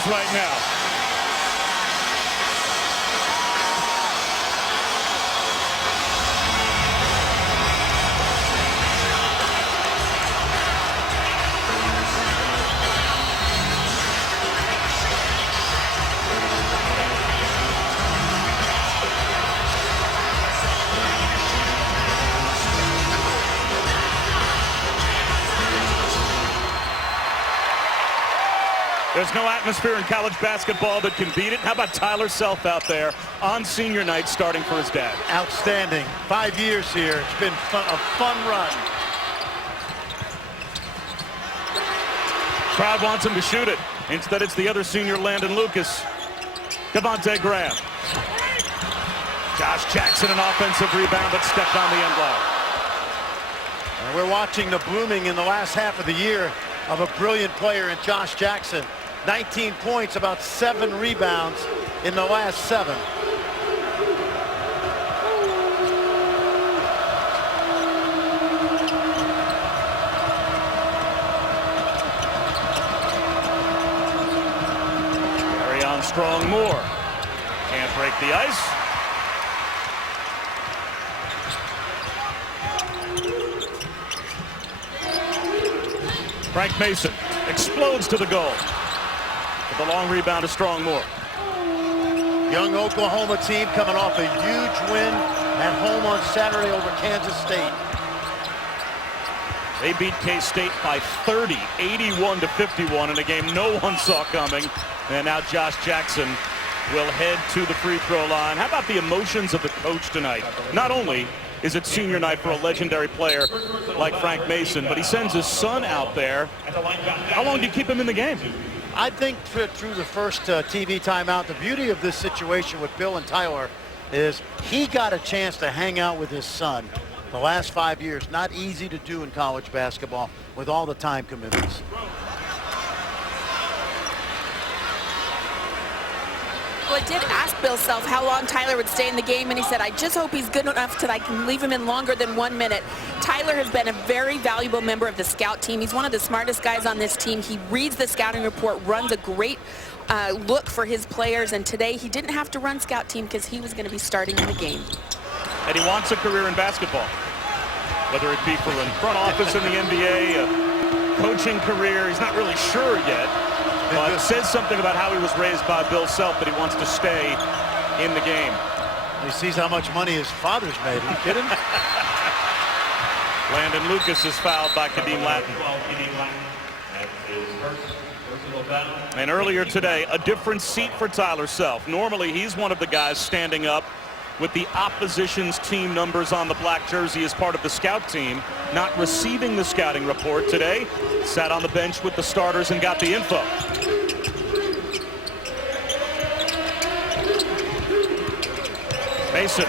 Bulls right now. There's no atmosphere in college basketball that can beat it. How about Tyler Self out there on senior night starting for his dad? Outstanding. 5 years here. It's been a fun run. Crowd wants him to shoot it. Instead, it's the other senior, Landon Lucas. Devontae Graham. Josh Jackson, an offensive rebound, but stepped on the end line. And we're watching the blooming in the last half of the year of a brilliant player in Josh Jackson. 19 points, about 7 rebounds in the last 7. Carry on strong Moore. Can't break the ice. Frank Mason explodes to the goal. With a long rebound to Strong Moore. Young Oklahoma team coming off a huge win at home on Saturday over Kansas State. They beat K-State by 30, 81-51 in a game no one saw coming. And now Josh Jackson will head to the free throw line. How about the emotions of the coach tonight? Not only is it senior night for a legendary player like Frank Mason, but he sends his son out there. How long do you keep him in the game? I think through the first TV timeout, the beauty of this situation with Bill and Tyler is he got a chance to hang out with his son the last 5 years. Not easy to do in college basketball with all the time commitments. Well, I did ask Bill Self how long Tyler would stay in the game, and he said, I just hope he's good enough that I can leave him in longer than 1 minute. Tyler has been a very valuable member of the scout team. He's one of the smartest guys on this team. He reads the scouting report, runs a great look for his players, and today he didn't have to run scout team because he was going to be starting in the game. And he wants a career in basketball, whether it be for a front office in the NBA, a coaching career. He's not really sure yet. But says something about how he was raised by Bill Self, that he wants to stay in the game. He sees how much money his father's made. Are you kidding? Landon Lucas is fouled by Kadeem Latin. And earlier today, a different seat for Tyler Self. Normally, he's one of the guys standing up with the opposition's team numbers on the black jersey as part of the scout team, not receiving the scouting report today. Sat on the bench with the starters and got the info. Mason,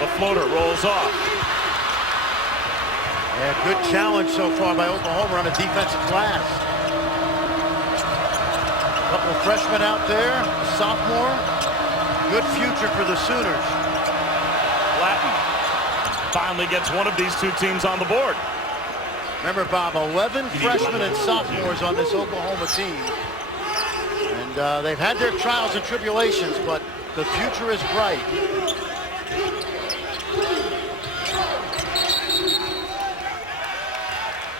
the floater rolls off. Yeah, good challenge so far by Oklahoma on a defensive glass. A couple of freshmen out there, a sophomore. Good future for the Sooners. Latin finally gets one of these two teams on the board. Remember, Bob, 11 freshmen and sophomores on this Oklahoma team. And they've had their trials and tribulations, but the future is bright.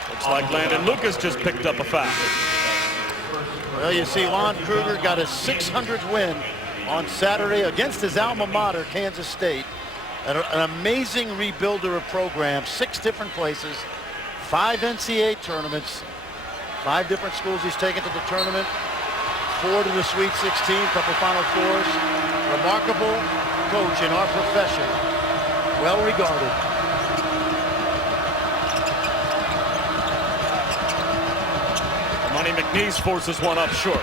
Looks like Landon Lucas just picked up a foul. Well, you see, Lon Kruger got a 600 win on Saturday against his alma mater, Kansas State. An amazing rebuilder of programs, 6 different places, 5 NCAA tournaments, 5 different schools he's taken to the tournament, 4 to the Sweet 16, couple Final Fours. Remarkable coach in our profession, well regarded. Money McNeese forces one up short.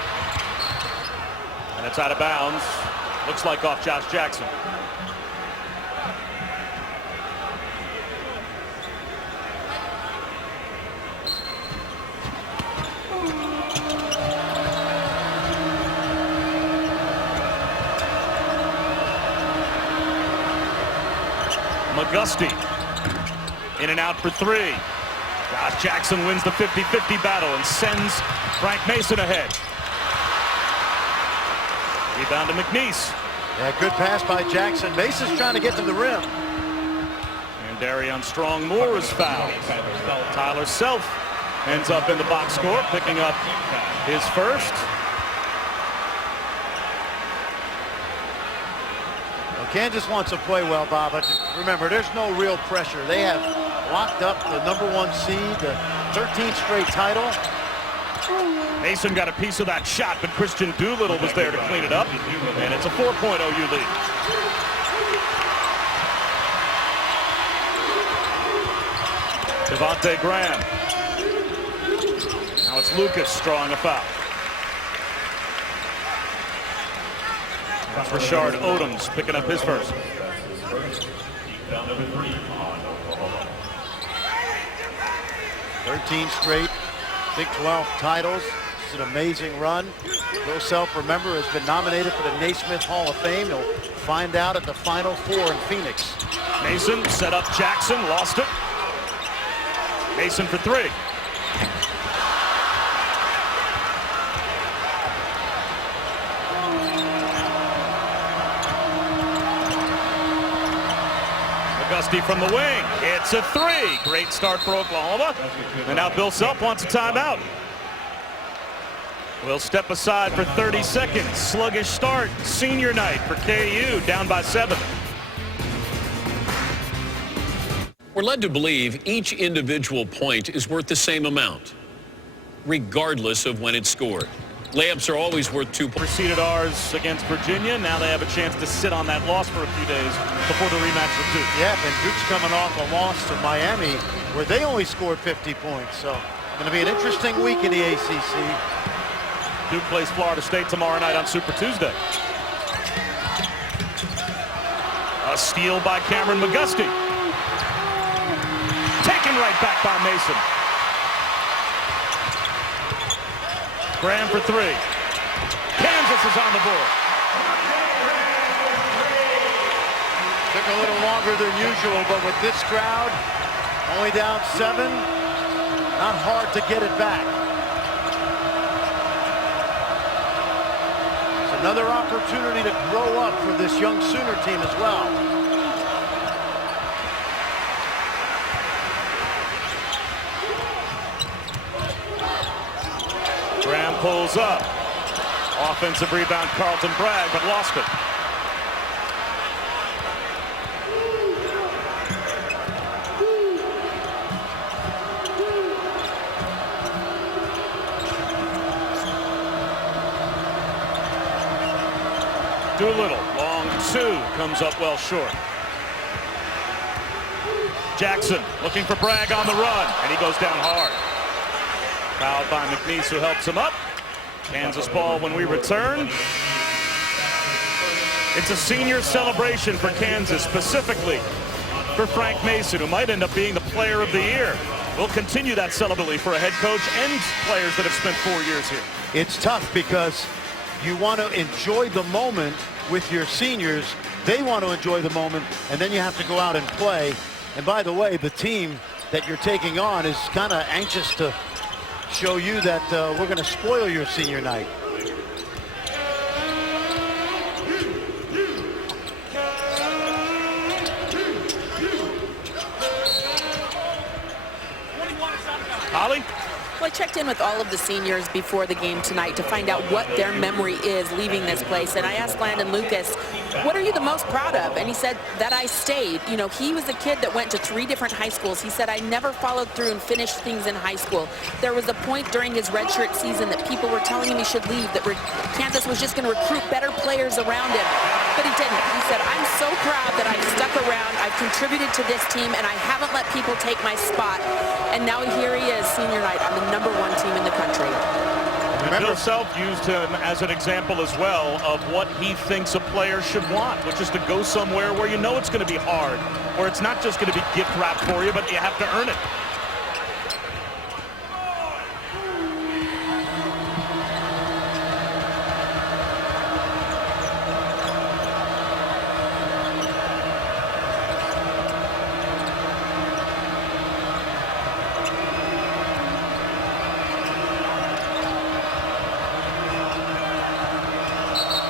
And it's out of bounds. Looks like off Josh Jackson. McGusty in and out for 3. Josh Jackson wins the 50-50 battle and sends Frank Mason ahead. Rebound to McNeese. Yeah, good pass by Jackson. Mason's trying to get to the rim. And Darion Strong-Moore is fouled. Tyler Self ends up in the box score, picking up his first. Well, Kansas wants to play well, Bob, but remember, there's no real pressure. They have locked up the #1 seed, the 13th straight title. Mason got a piece of that shot, but Christian Doolittle was there to clean it up, and it's a 4-point OU lead. Devontae Graham. Now it's Lucas drawing a foul. That's Rashard Odoms picking up his first. 13 straight Big 12 titles. This is an amazing run. Bill Self, remember, has been nominated for the Naismith Hall of Fame. He'll find out at the Final Four in Phoenix. Mason set up Jackson, lost it. Mason for three. Auguste from the wing. It's a three. Great start for Oklahoma. And now Bill Self wants a timeout. We'll step aside for 30 seconds. Sluggish start. Senior night for KU, down by 7. We're led to believe each individual point is worth the same amount, regardless of when it's scored. Layups are always worth 2 points. Preceded ours against Virginia. Now they have a chance to sit on that loss for a few days before the rematch with Duke. Yeah, and Duke's coming off a loss to Miami where they only scored 50 points. So it's going to be an interesting week in the ACC. Duke plays Florida State tomorrow night on Super Tuesday. A steal by Cameron McGusty. Taken right back by Mason. Graham for three. Kansas is on the board. Took a little longer than usual, but with this crowd, only down 7, not hard to get it back. It's another opportunity to grow up for this young Sooner team as well. Graham pulls up. Offensive rebound, Carlton Bragg, but lost it. Doolittle, long two, comes up well short. Jackson looking for Bragg on the run, and he goes down hard. Fouled by McNeese, who helps him up. Kansas ball when we return. It's a senior celebration for Kansas, specifically for Frank Mason, who might end up being the player of the year. We'll continue that celebration for a head coach and players that have spent 4 years here. It's tough because you want to enjoy the moment with your seniors. They want to enjoy the moment, and then you have to go out and play. And by the way, the team that you're taking on is kind of anxious to show you that we're going to spoil your senior night. Holly? Well, I checked in with all of the seniors before the game tonight to find out what their memory is leaving this place. And I asked Landon Lucas, what are you the most proud of? And he said that I stayed. You know, he was a kid that went to 3 different high schools. He said, I never followed through and finished things in high school. There was a point during his redshirt season that people were telling him he should leave, that Kansas was just going to recruit better players around him. But he didn't. He said, I'm so proud that I've stuck around. I've contributed to this team, and I haven't let people take my spot. And now here he is, senior night, on the #1 team in the country. Bill Self used him as an example as well of what he thinks a player should want, which is to go somewhere where you know it's going to be hard, where it's not just going to be gift wrapped for you, but you have to earn it.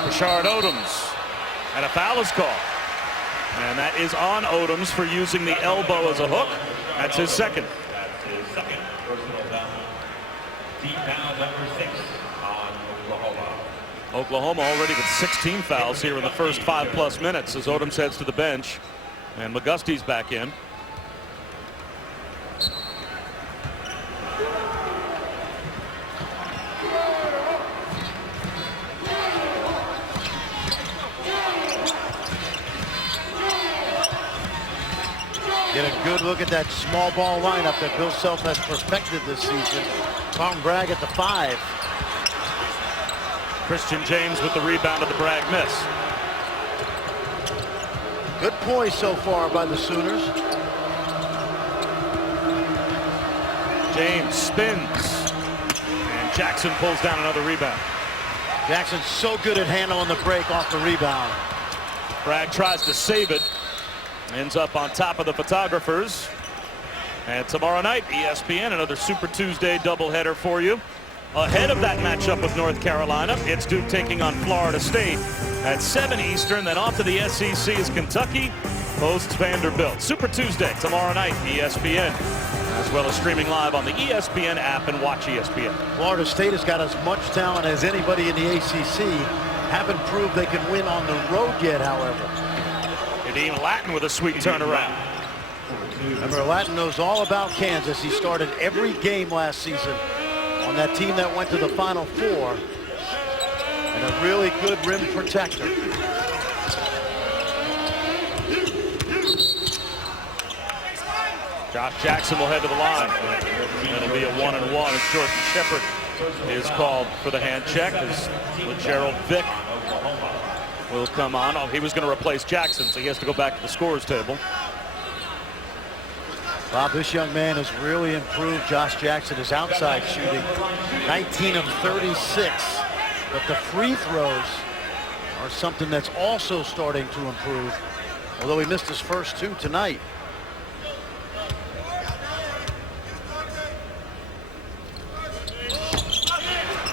Rashard Odoms. And a foul is called. And that is on Odoms for using the elbow as a hook. That's his second. That's his second personal foul. Team foul number 6 on Oklahoma. Oklahoma already with 16 fouls here in the first 5+ minutes as Odoms heads to the bench. And McGusty's back in. Get a good look at that small ball lineup that Bill Self has perfected this season. Carlton Bragg at the 5. Christian James with the rebound of the Bragg miss. Good poise so far by the Sooners. James spins. And Jackson pulls down another rebound. Jackson's so good at handling the break off the rebound. Bragg tries to save it. Ends up on top of the photographers. And tomorrow night, ESPN, another Super Tuesday doubleheader for you. Ahead of that matchup with North Carolina, it's Duke taking on Florida State at 7 Eastern. Then off to the SEC is Kentucky, hosts Vanderbilt. Super Tuesday tomorrow night, ESPN, as well as streaming live on the ESPN app and watch ESPN. Florida State has got as much talent as anybody in the ACC. Haven't proved they can win on the road yet, however. Dean Latin with a sweet turnaround. Remember, Latin knows all about Kansas. He started every game last season on that team that went to the Final Four. And a really good rim protector. Josh Jackson will head to the line. It'll be a 1-and-1 as Jordan Shepherd is called for the hand check as Gerald Vick will come on. Oh, he was going to replace Jackson, so he has to go back to the scorer's table. Bob, this young man has really improved. Josh Jackson is outside shooting 19 of 36, but the free throws are something that's also starting to improve, although he missed his first 2 tonight.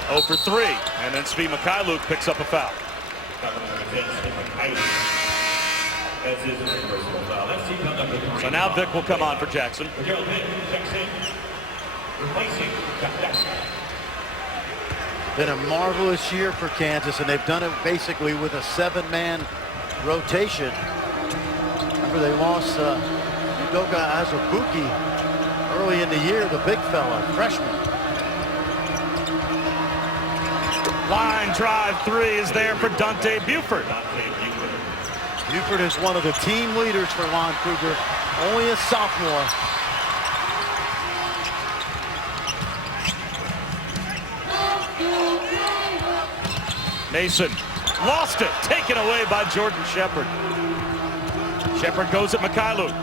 Oh for 3, and then Svi Mykhailiuk picks up a foul. So now Vick will come on for Jackson. Been a marvelous year for Kansas, and they've done it basically with a 7-man rotation. Remember, they lost Udoka Azubuike early in the year, the big fella, freshman. Line drive 3 is there for Dante Buford. Buford is one of the team leaders for Lon Kruger, only a sophomore. Mason lost it, taken away by Jordan Shepherd. Shepherd goes at Mykhailiuk.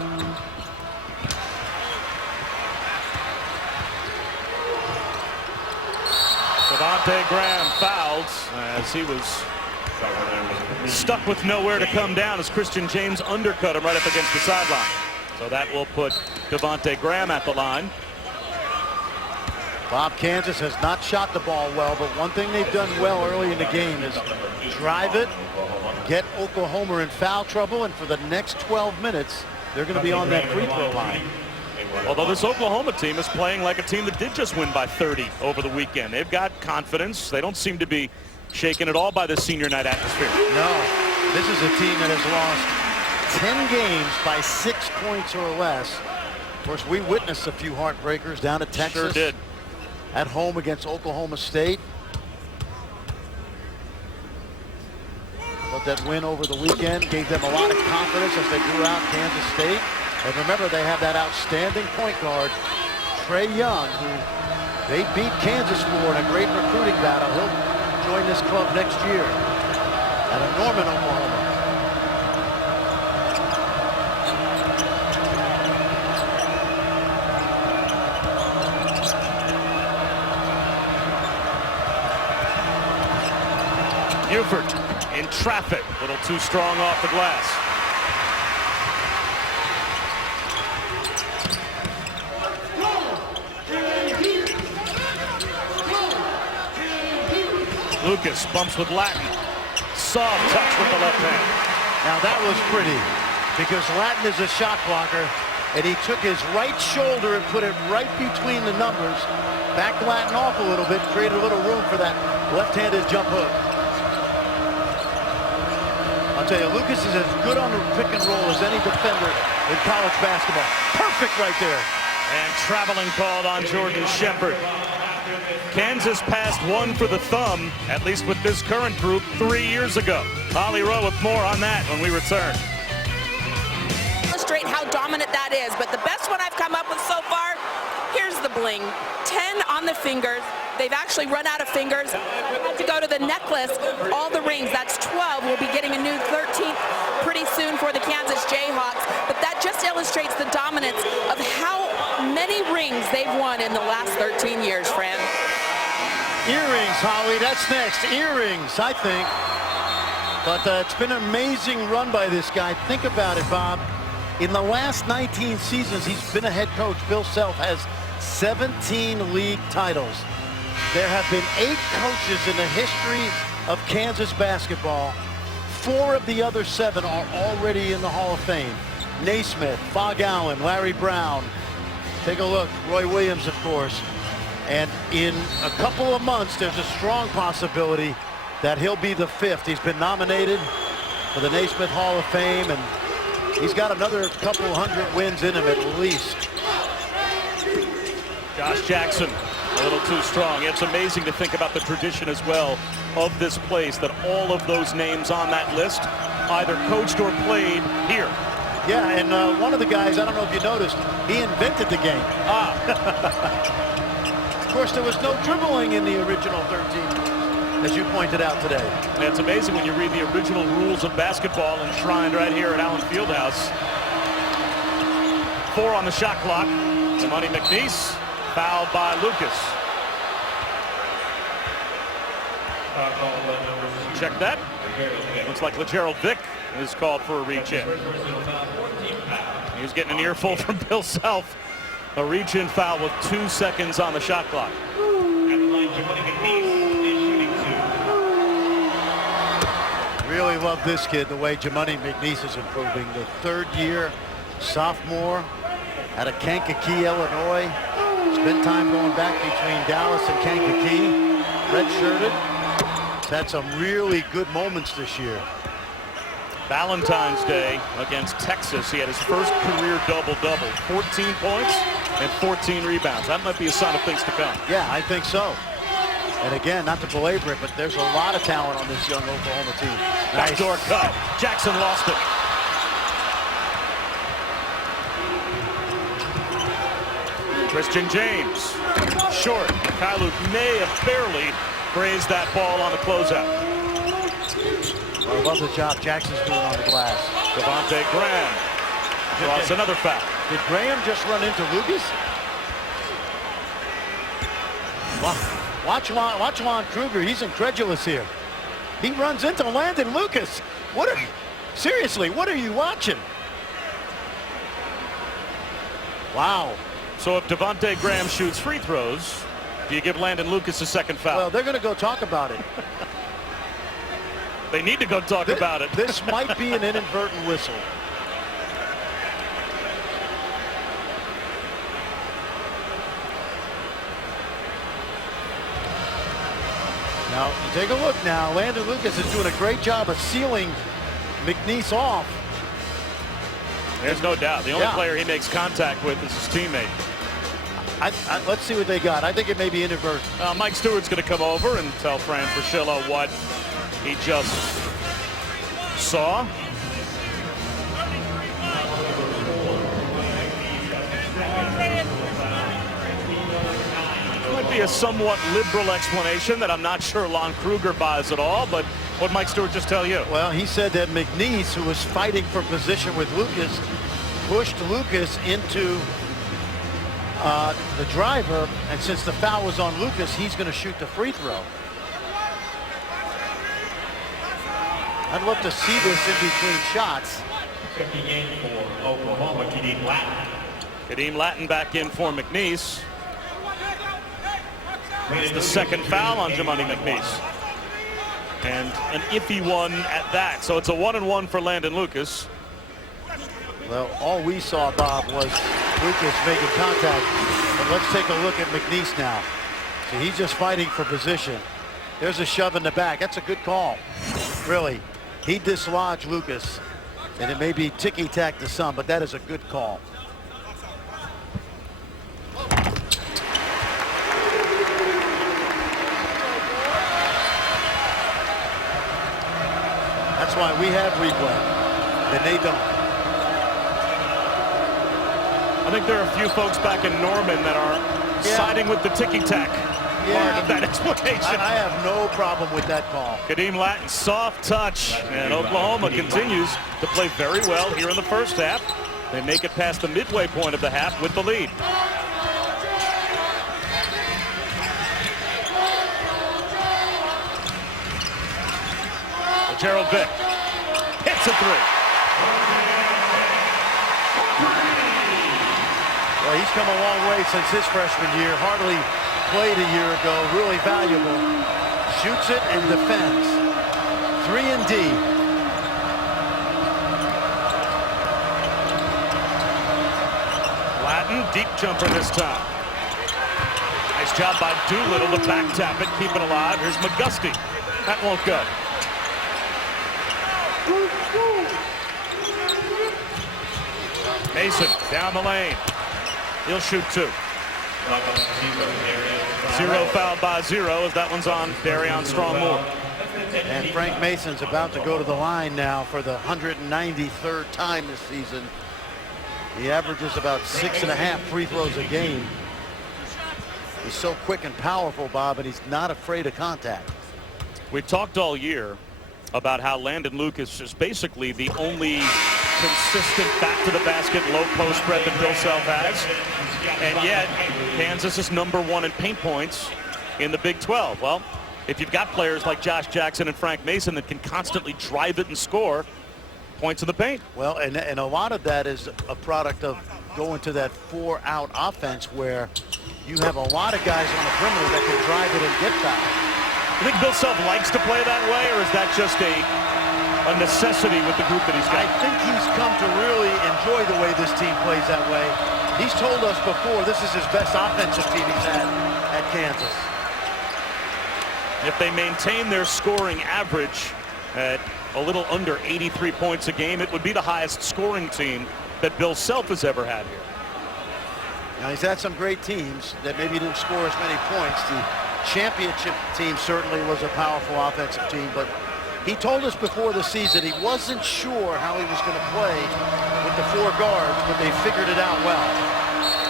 Devontae Graham fouls as he was stuck with nowhere to come down as Christian James undercut him right up against the sideline. So that will put Devontae Graham at the line. Bob, Kansas has not shot the ball well, but one thing they've done well early in the game is drive it, get Oklahoma in foul trouble, and for the next 12 minutes, they're going to be on that free throw line. Although this Oklahoma team is playing like a team that did just win by 30 over the weekend. They've got confidence. They don't seem to be shaken at all by this senior night atmosphere. No, this is a team that has lost 10 games by 6 points or less. Of course, we witnessed a few heartbreakers down at Texas. Sure did. At home against Oklahoma State. But that win over the weekend gave them a lot of confidence as they drew out Kansas State. And remember, they have that outstanding point guard, Trae Young, who they beat Kansas for in a great recruiting battle. He'll join this club next year out of Norman, Oklahoma. Buford in traffic, a little too strong off the glass. Lucas bumps with Latin. soft touch with the left hand. Now that was pretty, because Latin is a shot blocker, and he took his right shoulder and put it right between the numbers, backed Latin off a little bit, created a little room for that left-handed jump hook. I'll tell you, Lucas is as good on the pick and roll as any defender in college basketball. Perfect right there. And traveling called on Jordan Shepard. Kansas passed one for the thumb, at least with this current group, 3 years ago. Holly Rowe with more on that when we return. Illustrate how dominant that is, but the best one I've come up with so far, here's the bling. 10 on the fingers. They've actually run out of fingers. Had to go to the necklace, all the rings. That's 12. We'll be getting a new 13th pretty soon for the Kansas Jayhawks. But that just illustrates the dominance of how many rings they've won in the last 13 years, Fran. Earrings, Holly, that's next. Earrings, I think. But it's been an amazing run by this guy. Think about it, Bob. In the last 19 seasons, he's been a head coach. Bill Self has 17 league titles. There have been 8 coaches in the history of Kansas basketball. 4 of the other 7 are already in the Hall of Fame. Naismith, Phog Allen, Larry Brown. Take a look, Roy Williams, of course. And in a couple of months, there's a strong possibility that he'll be the 5th. He's been nominated for the Naismith Hall of Fame, and he's got another couple hundred wins in him at least. Josh Jackson, a little too strong. It's amazing to think about the tradition as well of this place, that all of those names on that list either coached or played here. Yeah, and one of the guys, I don't know if you noticed, he invented the game. Of course, there was no dribbling in the original 13, as you pointed out today. And it's amazing when you read the original rules of basketball enshrined right here at Allen Fieldhouse. 4 on the shot clock. Jimani McNeese fouled by Lucas. Check that. Looks like LeGerald Vick is called for a reach-in. He's getting an earful from Bill Self. A reach-in foul with 2 seconds on the shot clock. Really love this kid, the way Jimani McNeese is improving. The 3rd year sophomore out of Kankakee, Illinois. Spent time going back between Dallas and Kankakee. Redshirted. Had some really good moments this year. Valentine's Day against Texas, he had his first career double-double. 14 points and 14 rebounds. That might be a sign of things to come. Yeah, I think so. And again, not to belabor it, but there's a lot of talent on this young Oklahoma team. Nice. Backdoor cut. Jackson lost it. Christian James, short. Kyluk may have barely grazed that ball on the closeout. I love the job Jackson's doing on the glass. Devontae Graham draws another foul. Did Graham just run into Lucas? Watch Lon Kruger. He's incredulous here. He runs into Landon Lucas. Seriously, what are you watching? Wow. So if Devontae Graham shoots free throws, do you give Landon Lucas a second foul? Well, they're going to go talk about it. They need to go talk about it. This might be an inadvertent whistle. Now, take a look now. Landon Lucas is doing a great job of sealing McNeese off. There's no doubt. The only player he makes contact with is his teammate. Let's see what they got. I think it may be inadvertent. Mike Stewart's going to come over and tell Fran Fraschilla what he just saw. Might be a somewhat liberal explanation that I'm not sure Lon Kruger buys at all, but what did Mike Stewart just tell you? Well, he said that McNeese, who was fighting for position with Lucas, pushed Lucas into the driver, and since the foul was on Lucas, he's going to shoot the free throw. I'd love to see this in between shots. For Oklahoma, Kadeem Latin. Kadeem Latin back in for McNeese. It's the second foul on Jimani McNeese. and an iffy one at that. So it's a 1-and-1 for Landon Lucas. Well, all we saw, Bob, was Lucas making contact. But let's take a look at McNeese now. So he's just fighting for position. There's a shove in the back. That's a good call. Really, he dislodged Lucas. And it may be ticky-tack to some, but that is a good call. That's why we have replay, and they don't. I think there are a few folks back in Norman that are siding with the ticky-tack part of that explanation. I have no problem with that call. Kadeem Lattin, soft touch, and Oklahoma continues to play very well here in the first half. They make it past the midway point of the half with the lead. Gerald Vick hits a three. Well, he's come a long way since his freshman year. Hardly played a year ago. Really valuable. Shoots it and defends. 3 and D. Lattin, deep jumper this time. Nice job by Doolittle to back tap it, keep it alive. Here's McGusty. That won't go. Mason down the lane. He'll shoot 2. 0 fouled by 0 as that one's on Darion Strong-Moore. And Frank Mason's about to go to the line now for the 193rd time this season. He averages about 6.5 free throws a game. He's so quick and powerful, Bob, and he's not afraid of contact. We've talked all year about how Landon Lucas is basically the only consistent back-to-the-basket low post spread that Bill Self has. And yet, Kansas is #1 in paint points in the Big 12. Well, if you've got players like Josh Jackson and Frank Mason that can constantly drive it and score points in the paint. Well, and a lot of that is a product of going to that 4-out offense where you have a lot of guys on the perimeter that can drive it and get fouled. You think Bill Self likes to play that way, or is that just a necessity with the group that he's got? I think he's come to really enjoy the way this team plays that way. He's told us before this is his best offensive team he's had at Kansas. If they maintain their scoring average at a little under 83 points a game, it would be the highest scoring team that Bill Self has ever had here. Now, he's had some great teams that maybe didn't score as many points. The championship team certainly was a powerful offensive team, but he told us before the season he wasn't sure how he was going to play with the 4 guards, but they figured it out well.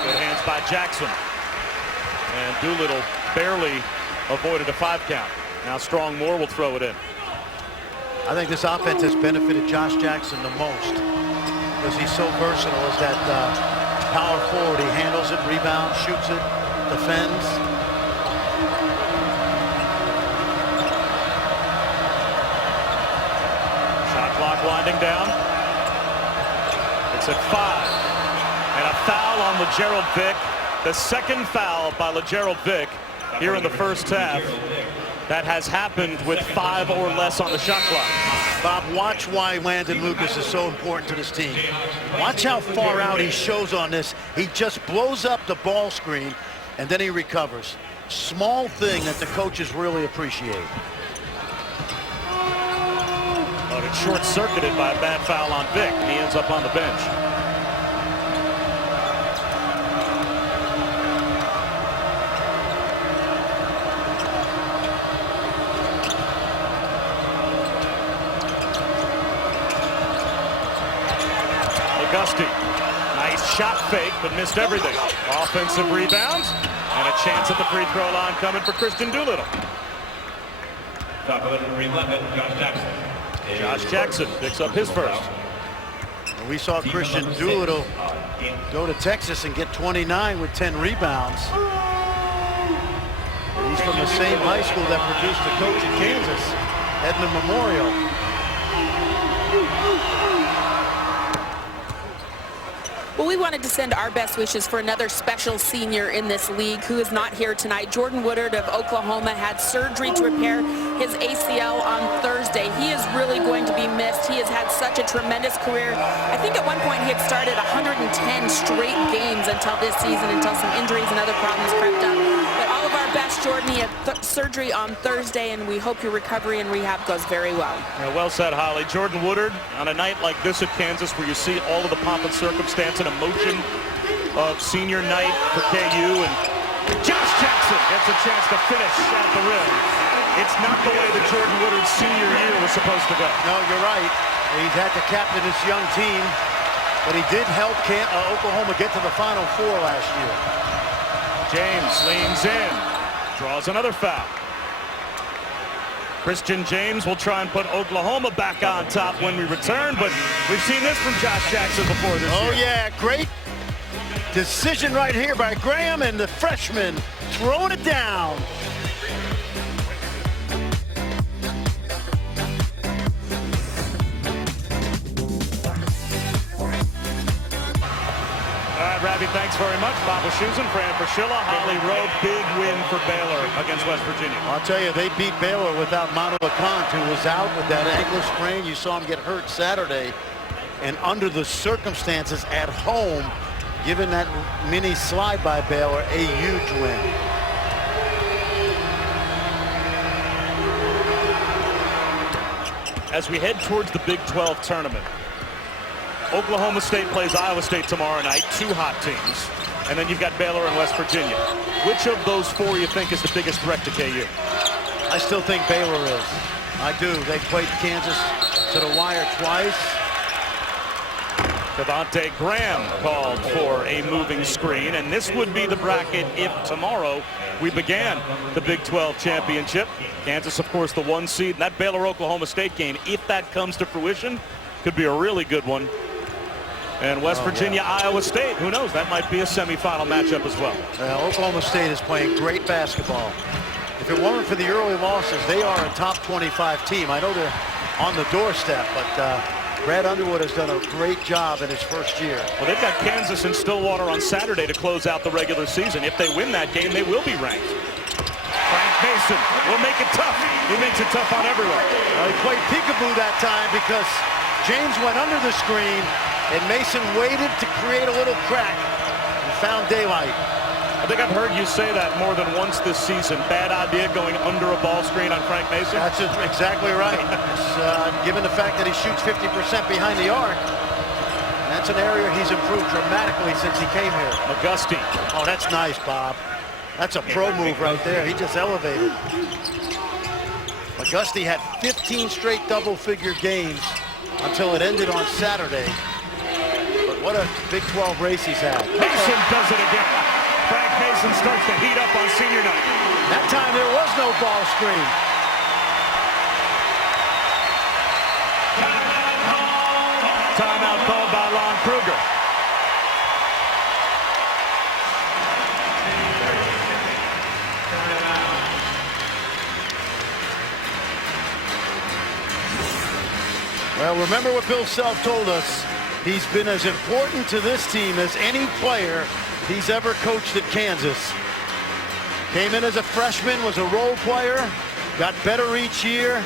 Good hands by Jackson. And Doolittle barely avoided a 5 count. Now Strong-Moore will throw it in. I think this offense has benefited Josh Jackson the most because he's so versatile as that power forward. He handles it, rebounds, shoots it, defends. Shot clock winding down. It's at 5. And a foul on LeGerald Vick. The second foul by LeGerald Vick here in the first half. That has happened with 5 or less on the shot clock. Bob, watch why Landon Lucas is so important to this team. Watch how far out he shows on this. He just blows up the ball screen, and then he recovers. Small thing that the coaches really appreciate. But it's short-circuited by a bad foul on Vick. He ends up on the bench. Gusty, nice shot fake, but missed everything. Offensive rebound, and a chance at the free throw line coming for Christian Doolittle. Josh Jackson picks up his first. We saw Christian Doolittle go to Texas and get 29 with 10 rebounds. And he's from the same high school that produced the coach at Kansas, Edmond Memorial. Well, we wanted to send our best wishes for another special senior in this league who is not here tonight. Jordan Woodard of Oklahoma had surgery to repair his ACL on Thursday. He is really going to be missed. He has had such a tremendous career. I think at one point he had started 110 straight games until this season, until some injuries and other problems crept up. But all of our best, Jordan. He had surgery on Thursday, and we hope your recovery and rehab goes very well. Yeah, well said, Holly. Jordan Woodard, on a night like this at Kansas, where you see all of the pomp and circumstance and emotion of senior night for KU, and Josh Jackson gets a chance to finish at the rim. It's not the way that Jordan Woodard's senior year was supposed to go. No, you're right. He's had to captain his young team, but he did help Oklahoma get to the Final Four last year. James leans in, draws another foul. Christian James will try and put Oklahoma back on top when we return, but we've seen this from Josh Jackson before this year. Oh, yeah, great decision right here by Graham, and the freshman throwing it down. Ravi, thanks very much. Bob Wischusen, Fran Fraschilla, Holly Rowe, big win for Baylor against West Virginia. I'll tell you, they beat Baylor without Manu LeConte, who was out with that ankle sprain. You saw him get hurt Saturday. And under the circumstances at home, given that mini slide by Baylor, a huge win. As we head towards the Big 12 tournament, Oklahoma State plays Iowa State tomorrow night, two hot teams. And then you've got Baylor and West Virginia. Which of those four you think is the biggest threat to KU? I still think Baylor is. I do. They played Kansas to the wire twice. Devontae Graham called for a moving screen, and this would be the bracket if tomorrow we began the Big 12 championship. Kansas, of course, the 1 seed. And that Baylor-Oklahoma State game, if that comes to fruition, could be a really good one. And West Virginia, Iowa State, who knows? That might be a semifinal matchup as well. Oklahoma State is playing great basketball. If it weren't for the early losses, they are a top 25 team. I know they're on the doorstep, but Brad Underwood has done a great job in his first year. Well, they've got Kansas and Stillwater on Saturday to close out the regular season. If they win that game, they will be ranked. Frank Mason will make it tough. He makes it tough on everyone. Well, he played peekaboo that time because James went under the screen, and Mason waited to create a little crack and found daylight. I think I've heard you say that more than once this season. Bad idea going under a ball screen on Frank Mason. That's exactly right. Given the fact that he shoots 50% behind the arc, that's an area he's improved dramatically since he came here. McGusty. Oh, that's nice, Bob. That's a pro move right there. He just elevated. McGusty had 15 straight double-figure games until it ended on Saturday. But what a Big 12 race he's had. Mason does it again. Frank Mason starts to heat up on senior night. That time there was no ball screen. Timeout called by Lon Kruger. Well, remember what Bill Self told us. He's been as important to this team as any player he's ever coached at Kansas. Came in as a freshman, was a role player, got better each year.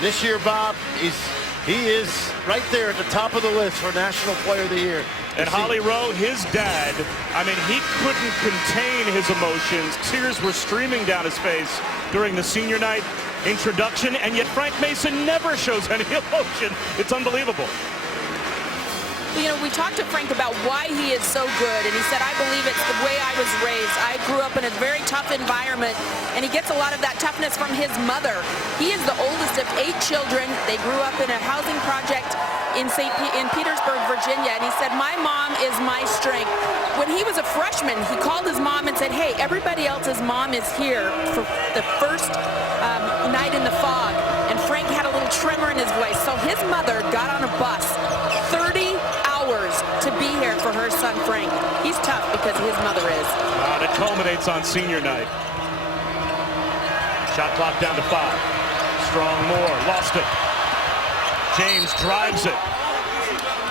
This year, Bob, he is right there at the top of the list for National Player of the Year. And Holly Rowe, his dad, I mean, he couldn't contain his emotions. Tears were streaming down his face during the senior night introduction, and yet Frank Mason never shows any emotion. It's unbelievable. You know, we talked to Frank about why he is so good, and he said, I believe it's the way I was raised. I grew up in a very tough environment, and he gets a lot of that toughness from his mother. He is the oldest of 8 children. They grew up in a housing project in Petersburg, Virginia, and he said, my mom is my strength. When he was a freshman, he called his mom and said, hey, everybody else's mom is here for the first night in the fog, and Frank had a little tremor in his voice, so his mother got on a bus 30 hours to be here for her son Frank. He's tough because his mother is. And it culminates on senior night. Shot clock down to 5. Strong more, lost it. James drives it.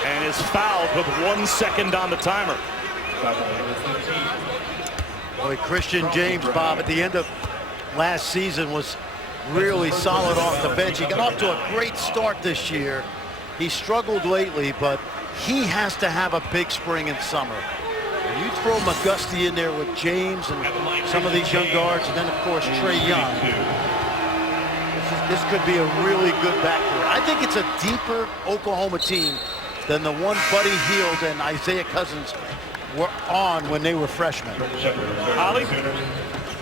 and is fouled with 1 second on the timer. Boy, Christian James, Bob, at the end of last season was really solid off the bench. He got off to a great start this year. He struggled lately, but he has to have a big spring and summer. And you throw McGusty in there with James and some of these young guards, and then, of course, Trae Young. This could be a really good backcourt. I think it's a deeper Oklahoma team than the one Buddy Hield and Isaiah Cousins were on when they were freshmen. Holly?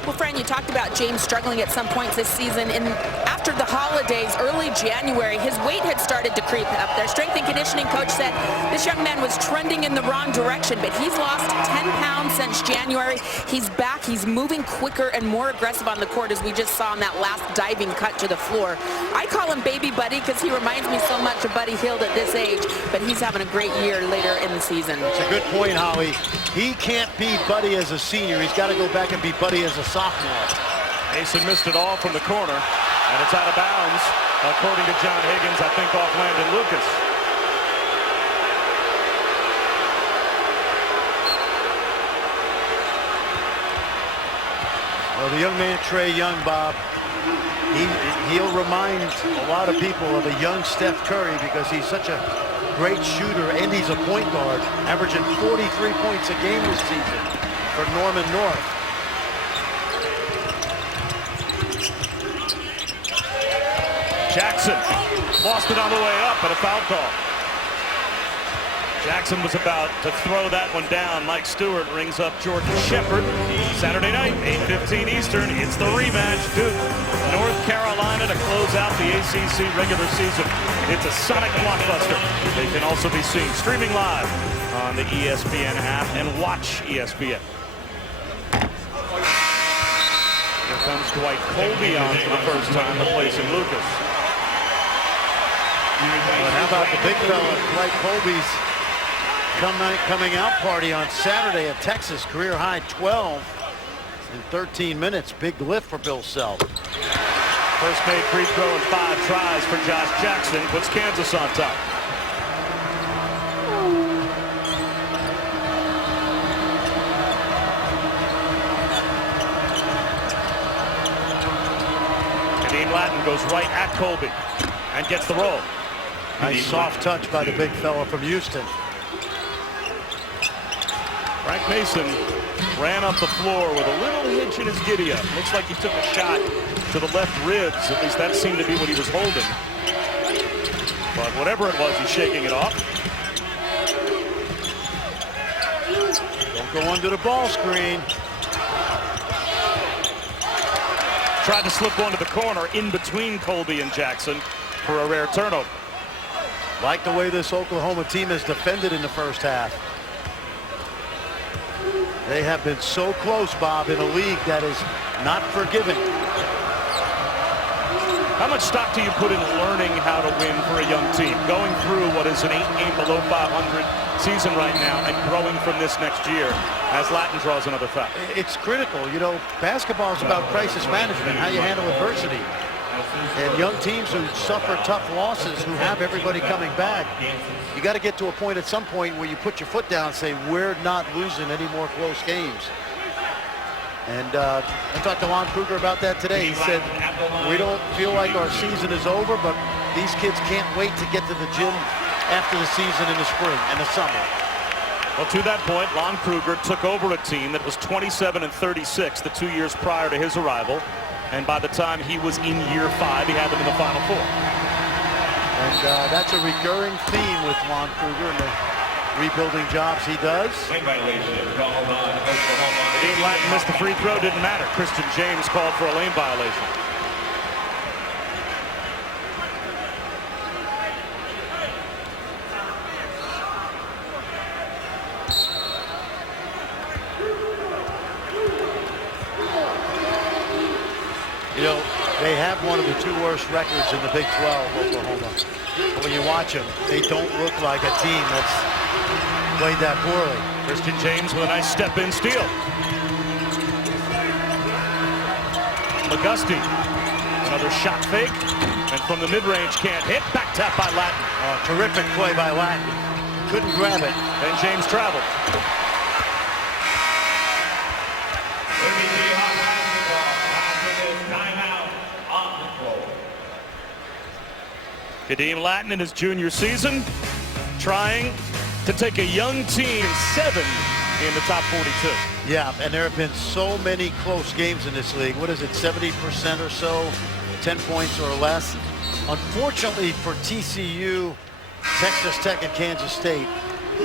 Well, Fran, you talked about James struggling at some points this season. And after the holidays, early January, his weight had started to creep up. Their strength and conditioning coach said this young man was trending in the wrong direction, but he's lost 10 pounds since January. He's back. He's moving quicker and more aggressive on the court, as we just saw in that last diving cut to the floor. I call him Baby Buddy because he reminds me so much of Buddy Hield at this age, but he's having a great year later in the season. It's a good point, Holly. He can't be Buddy as a senior. He's got to go back and be Buddy as a sophomore. Mason missed it all from the corner, and it's out of bounds, according to John Higgins, I think off Landon Lucas. Well, the young man, Trae Young, Bob, he'll remind a lot of people of a young Steph Curry because he's such a great shooter, and he's a point guard, averaging 43 points a game this season for Norman North. Jackson lost it on the way up, and a foul call. Jackson was about to throw that one down. Mike Stewart rings up Jordan Shepherd. Saturday night, 8:15 Eastern. It's the rematch. Duke, North Carolina to close out the ACC regular season. It's a sonic blockbuster. They can also be seen streaming live on the ESPN app and watch ESPN. Here comes Dwight Colby on for the first time, replacing Lucas. But how about the big fella, Dwight Colby's coming out party on Saturday at Texas, career high 12 in 13 minutes. Big lift for Bill Self. First made free throw and 5 tries for Josh Jackson puts Kansas on top. Kadeem Lattin goes right at Colby and gets the roll. Nice soft touch by the big fella from Houston. Frank Mason ran up the floor with a little hitch in his giddy-up. Looks like he took a shot to the left ribs. At least that seemed to be what he was holding. But whatever it was, he's shaking it off. Don't go under the ball screen. Tried to slip one to the corner in between Colby and Jackson for a rare turnover. Like the way this Oklahoma team has defended in the first half. They have been so close, Bob, in a league that is not forgiving. How much stock do you put in learning how to win for a young team? Going through what is an 8-game below 500 season right now and growing from this next year as Lattin draws another foul. It's critical. You know, basketball is about crisis management, how you handle adversity. And young teams who suffer tough losses, who have everybody coming back, you got to get to a point at some point where you put your foot down and say, we're not losing any more close games. And I talked to Lon Kruger about that today. He said, we don't feel like our season is over, but these kids can't wait to get to the gym after the season in the spring and the summer. Well, to that point, Lon Kruger took over a team that was 27-36 the 2 years prior to his arrival. And by the time he was in year 5, he had them in the Final Four. And that's a recurring theme with Lon Kruger and the rebuilding jobs he does. Lane violation called on Oklahoma. Kadeem Lattin missed the free throw, didn't matter. Christian James called for a lane violation. You know, they have one of the 2 worst records in the Big 12, Oklahoma. But when you watch them, they don't look like a team that's played that poorly. Christian James with a nice step-in steal. McGusty, another shot fake, and from the mid-range can't hit. Back tap by Lattin. Terrific play by Lattin. couldn't grab it. Then James traveled. Kadeem Lattin in his junior season, trying to take a young team 7 in the top 42. Yeah, and there have been so many close games in this league. What is it, 70% or so, 10 points or less? Unfortunately for TCU, Texas Tech, and Kansas State,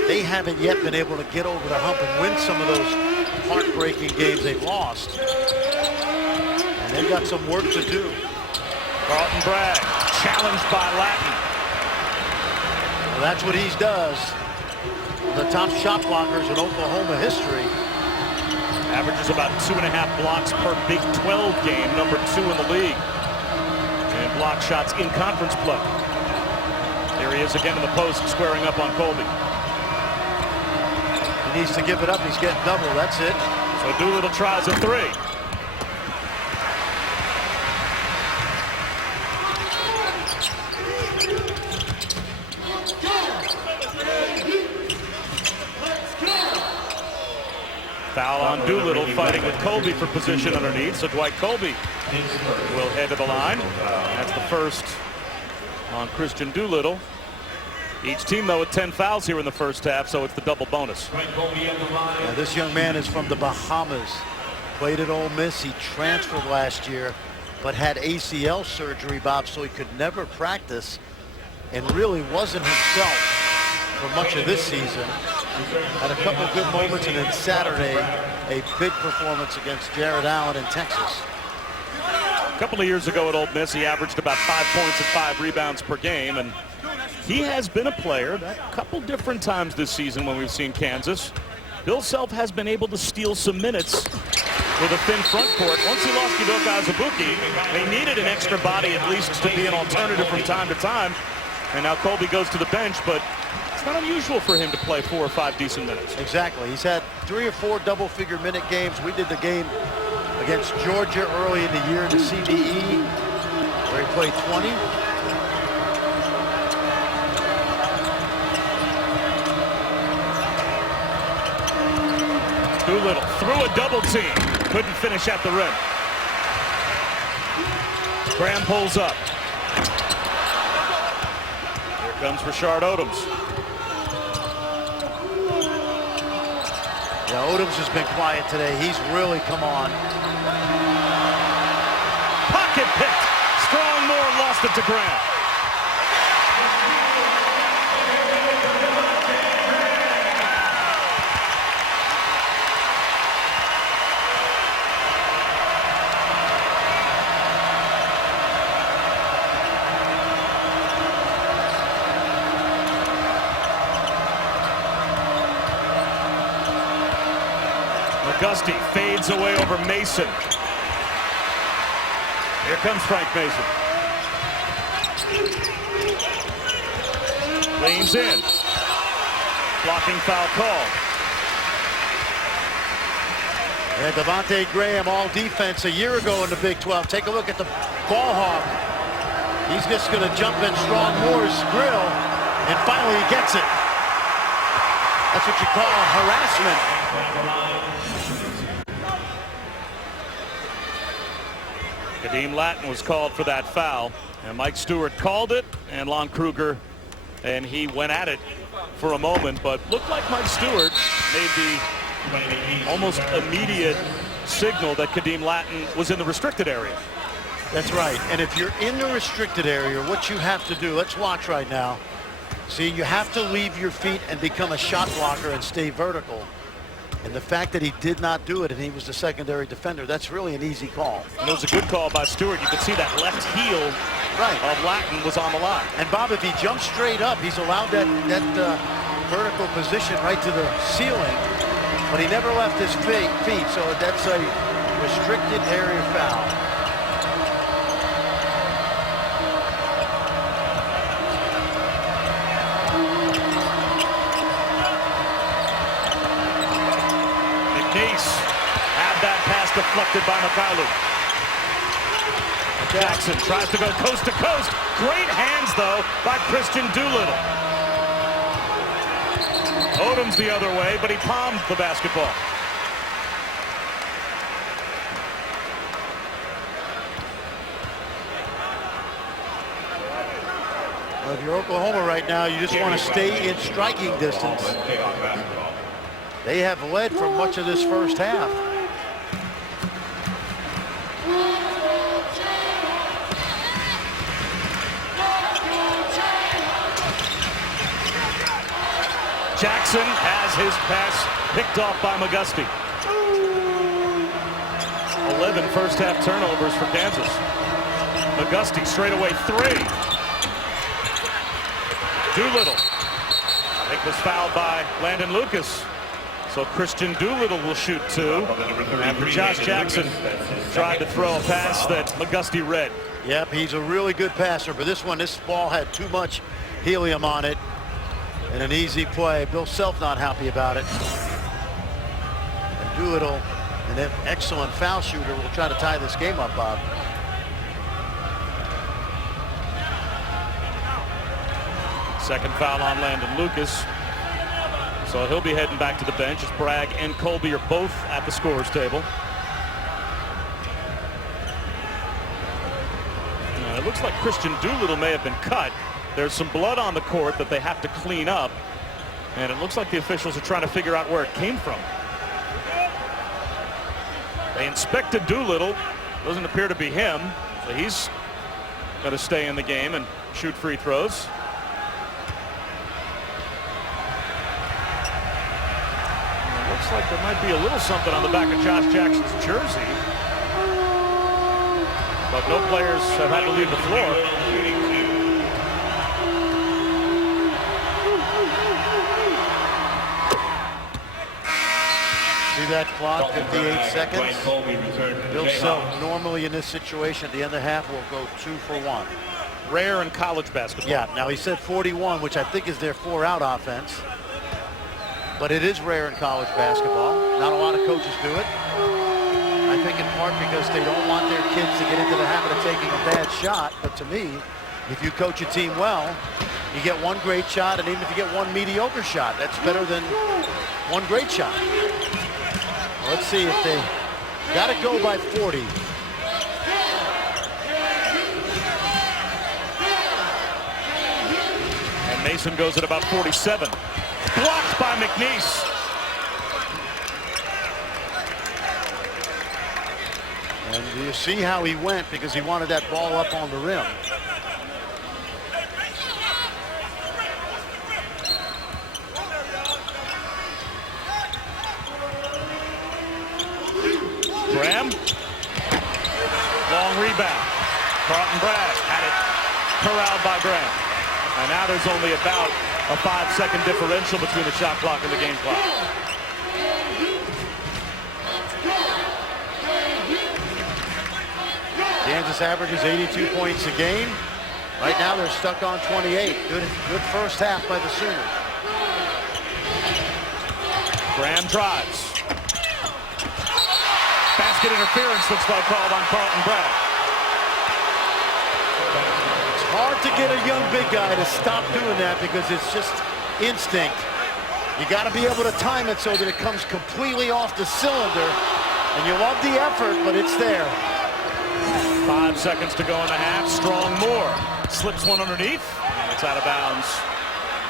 they haven't yet been able to get over the hump and win some of those heartbreaking games they've lost. And they've got some work to do. Carlton Bragg challenged by Lattin. Well, that's what he does. The top shot blockers in Oklahoma history. Averages about 2.5 blocks per Big 12 game, number 2 in the league. And block shots in conference play. There he is again in the post, squaring up on Colby. He needs to give it up. He's getting double. That's it. So Doolittle tries a 3. Foul on Doolittle, fighting with Colby for position underneath. So Dwight Colby will head to the line. That's the first on Christian Doolittle. Each team, though, with 10 fouls here in the first half, so it's the double bonus. Yeah, this young man is from the Bahamas. Played at Ole Miss. He transferred last year, but had ACL surgery, Bob, so he could never practice and really wasn't himself for much of this season. Had a couple of good moments, and then Saturday, a big performance against Jared Allen in Texas. A couple of years ago at Ole Miss, he averaged about 5 points and 5 rebounds per game, and he has been a player that a couple different times this season when we've seen Kansas. Bill Self has been able to steal some minutes with a thin front court. Once he lost Udoka Azubuike, they needed an extra body at least to be an alternative from time to time. And now Colby goes to the bench, but it's not unusual for him to play 4 or 5 decent minutes. Exactly. He's had 3 or 4 double-figure minute games. We did the game against Georgia early in the year in the CBE, where he played 20. Doolittle through a double team. Couldn't finish at the rim. Graham pulls up. Here comes Rashard Odoms. Yeah, Odoms has been quiet today. He's really come on. Pocket picked. Strong Moore lost it to Graham. Gusty fades away over Mason. Here comes Frank Mason. Leans in. Blocking foul called. And Devontae Graham all defense a year ago in the Big 12. Take a look at the ball hawk. He's just going to jump in Strong Moore's grill, and finally he gets it. That's what you call harassment. Kadeem Lattin was called for that foul, and Mike Stewart called it, and Lon Kruger, and he went at it for a moment, but looked like Mike Stewart made the almost immediate signal that Kadeem Lattin was in the restricted area. That's right. And if you're in the restricted area, what you have to do, let's watch right now. See, you have to leave your feet and become a shot blocker and stay vertical. And the fact that he did not do it and he was the secondary defender, that's really an easy call. And it was a good call by Stewart. You could see that left heel of Lattin was on the line. And Bob, if he jumps straight up, he's allowed that vertical position right to the ceiling, but he never left his feet, so that's a restricted area foul. McNeese had that pass deflected by McCallum. Jackson tries to go coast to coast. Great hands, though, by Christian Doolittle. Odom's the other way, but he palmed the basketball. Well, if you're Oklahoma right now, you just want to stay in striking distance. They have led for much of this first half. Jackson has his pass picked off by McGusty. 11 first half turnovers for Kansas. McGusty straight away three. Doolittle, I think, was fouled by Landon Lucas. So Christian Doolittle will shoot two after Josh Jackson tried to throw a pass that McGusty read. Yep, he's a really good passer, but this ball had too much helium on it. And an easy play. Bill Self not happy about it. And Doolittle, an excellent foul shooter, will try to tie this game up, Bob. Second foul on Landon Lucas. So he'll be heading back to the bench as Bragg and Colby are both at the scorer's table. Now, it looks like Christian Doolittle may have been cut. There's some blood on the court that they have to clean up. And it looks like the officials are trying to figure out where it came from. They inspected Doolittle. Doesn't appear to be him. So he's going to stay in the game and shoot free throws. Looks like there might be a little something on the back of Josh Jackson's jersey. But no players have had to leave the floor. See that clock, 58 seconds. Bill Self normally in this situation at the end of the half will go 2 for 1. Rare in college basketball. Yeah, now he said 41, which I think is their 4-out offense. But it is rare in college basketball. Not a lot of coaches do it. I think in part because they don't want their kids to get into the habit of taking a bad shot. But to me, if you coach a team well, you get one great shot, and even if you get one mediocre shot, that's better than one great shot. Let's see if they got to go by 40. And Mason goes at about 47. Blocked by McNeese. And you see how he went because he wanted that ball up on the rim. Graham. Long rebound. Carlton Bragg had it corralled by Graham. And now there's only about a 5-second differential between the shot clock and the game clock. Kansas averages 82 points a game. Right now they're stuck on 28. Good first half by the Sooners. Graham drives. Basket interference looks like called on Carlton Bragg. It's hard to get a young big guy to stop doing that because it's just instinct. You got to be able to time it so that it comes completely off the cylinder. And you love the effort, but it's there. 5 seconds to go in the half. Strong Moore slips one underneath. It's out of bounds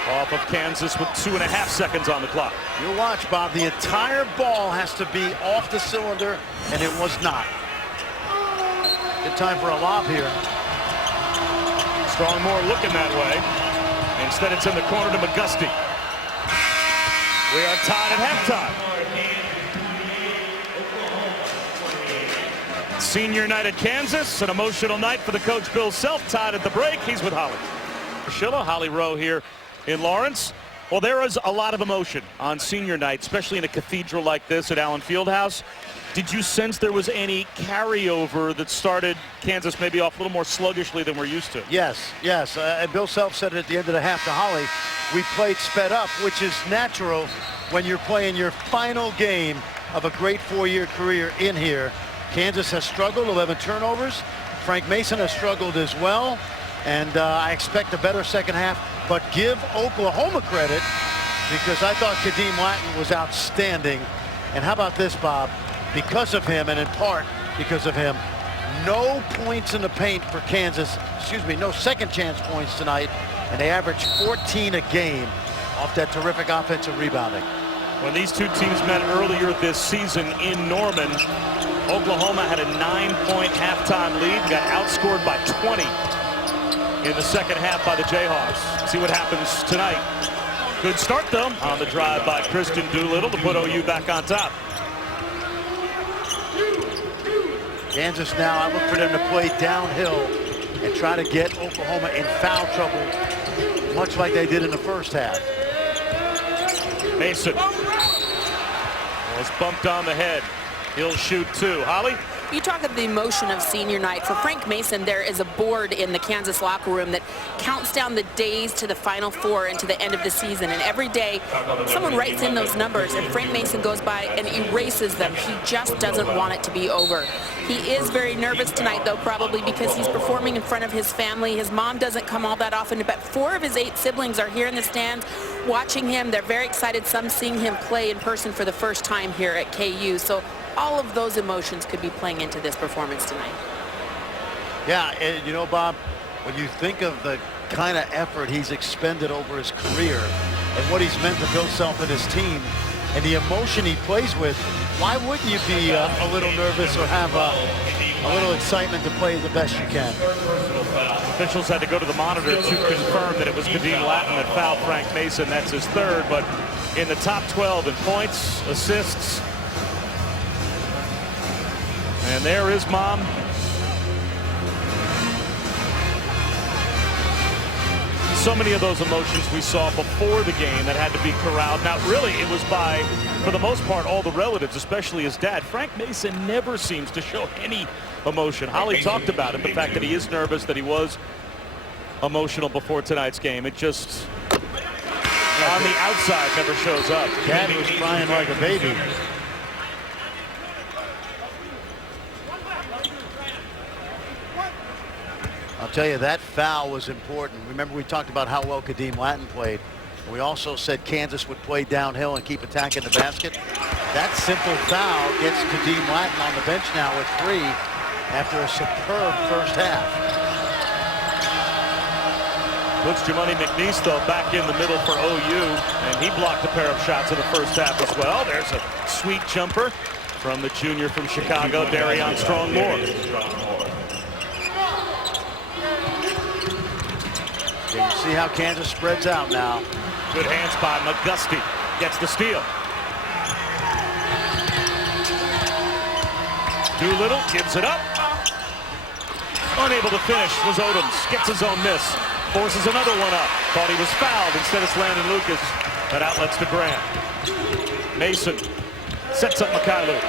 off of Kansas with 2.5 seconds on the clock. You'll watch, Bob. The entire ball has to be off the cylinder, and it was not. Good time for a lob here. Strong Moore looking that way. Instead, it's in the corner to McGusty. We are tied at halftime. Senior night at Kansas, an emotional night for the coach Bill Self. Tied at the break. He's with Holly Schilla, Holly Rowe here in Lawrence. Well, there is a lot of emotion on senior night, especially in a cathedral like this at Allen Fieldhouse. Did you sense there was any carryover that started Kansas maybe off a little more sluggishly than we're used to? Yes. And Bill Self said it at the end of the half to Holly. We played sped up, which is natural when you're playing your final game of a great 4-year career in here. Kansas has struggled, 11 turnovers. Frank Mason has struggled as well. And I expect a better second half. But give Oklahoma credit. because I thought Kadeem Latin was outstanding. And how about this, Bob? Because of him, and in part because of him, no points in the paint for Kansas. Excuse me, no second chance points tonight. And they averaged 14 a game off that terrific offensive rebounding. When these two teams met earlier this season in Norman, Oklahoma had a 9-point halftime lead, got outscored by 20 in the second half by the Jayhawks. See what happens tonight. Good start, though, on the drive by Christian Doolittle to put OU back on top. Kansas now, I look for them to play downhill and try to get Oklahoma in foul trouble, much like they did in the first half. Mason was bumped on the head. He'll shoot two. Holly? You talk of the emotion of senior night. For Frank Mason, there is a board in the Kansas locker room that counts down the days to the Final Four and to the end of the season. And every day, someone writes in those numbers, and Frank Mason goes by and erases them. He just doesn't want it to be over. He is very nervous tonight, though, probably because he's performing in front of his family. His mom doesn't come all that often, but 4 of his 8 siblings are here in the stands watching him. They're very excited, some seeing him play in person for the first time here at KU. So all of those emotions could be playing into this performance tonight. Yeah, and you know, Bob, when you think of the kind of effort he's expended over his career and what he's meant to Bill Self and his team and the emotion he plays with, why wouldn't you be a little nervous or have a little excitement to play the best you can? Officials had to go to the monitor to confirm that it was Kadeem Latin that fouled Frank Mason. That's his 3rd, but in the top 12 in points, assists. And there is Mom. So many of those emotions we saw before the game that had to be corralled. Now, really, it was by, for the most part, all the relatives, especially his dad. Frank Mason never seems to show any emotion. Holly talked about it, the fact that he is nervous, that he was emotional before tonight's game. It just, on the outside, never shows up. Dad was crying like a baby. I'll tell you, that foul was important. Remember, we talked about how well Kadeem Latin played. We also said Kansas would play downhill and keep attacking the basket. That simple foul gets Kadeem Latin on the bench now with 3 after a superb first half. Puts Jimoni McNeese, though, back in the middle for OU, and he blocked a pair of shots in the first half as well. There's a sweet jumper from the junior from Chicago, Darion Strong-Moore. You can see how Kansas spreads out now. Good hands by McGusty. Gets the steal. Doolittle gives it up. Unable to finish was Odoms. Gets his own miss. Forces another one up. Thought he was fouled. Instead it's Landon Lucas. That outlets to Grant. Mason sets up Mykhailiuk.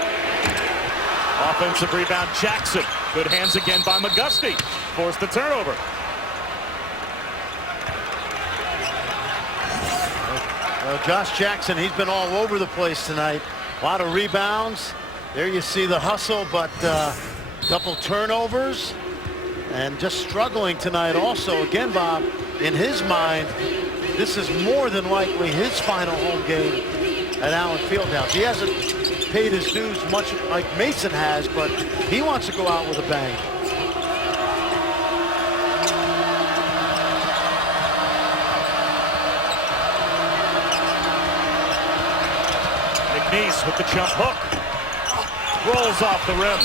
Offensive rebound, Jackson. Good hands again by McGusty. Forced the turnover. Well, Josh Jackson, he's been all over the place tonight. A lot of rebounds. There you see the hustle, but a couple turnovers. And just struggling tonight also. Again, Bob, in his mind, this is more than likely his final home game at Allen Fieldhouse. He hasn't paid his dues much like Mason has, but he wants to go out with a bang. McNeese with the jump hook. Rolls off the rim.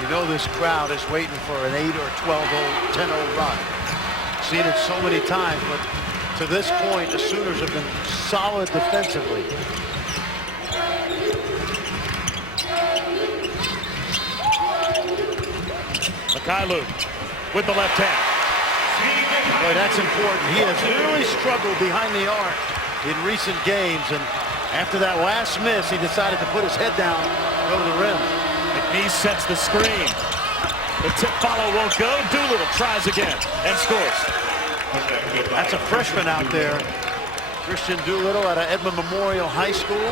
You know this crowd is waiting for an 8 or 12-0, 10-0 run. Seen it so many times, but to this point, the Sooners have been solid defensively. Mykhailiuk with the left hand. Boy, that's important. He has really struggled behind the arc in recent games, and after that last miss, he decided to put his head down, go to the rim. McNeese sets the screen. The tip follow won't go. Doolittle tries again and scores. That's a freshman out there. Christian Doolittle out of Edmond Memorial High School.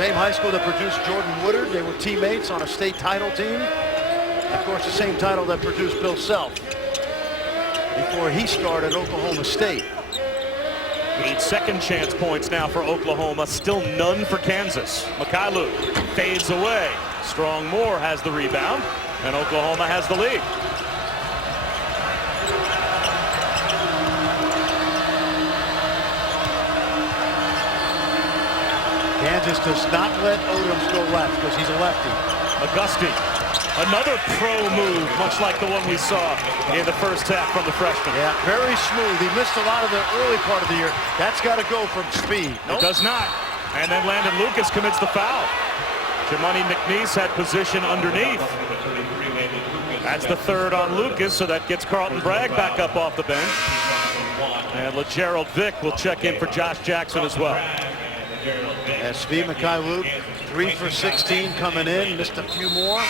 Same high school that produced Jordan Woodard. They were teammates on a state title team. Of course, the same title that produced Bill Self before he started Oklahoma State. 8 second chance points now for Oklahoma. Still none for Kansas. Mykhailiuk fades away. Strong Moore has the rebound, and Oklahoma has the lead. Kansas does not let Odoms go left because he's a lefty. Auguste, another pro move, much like the one we saw in the first half from the freshman. Yeah, very smooth. He missed a lot of the early part of the year. That's got to go from speed. It does not. And then Landon Lucas commits the foul. Jimani McNeese had position underneath. That's the third on Lucas, so that gets Carlton Bragg back up off the bench. And LeGerald Vick will check in for Josh Jackson as well. Svi Mykhailiuk, 3 for 16 coming in, missed a few more.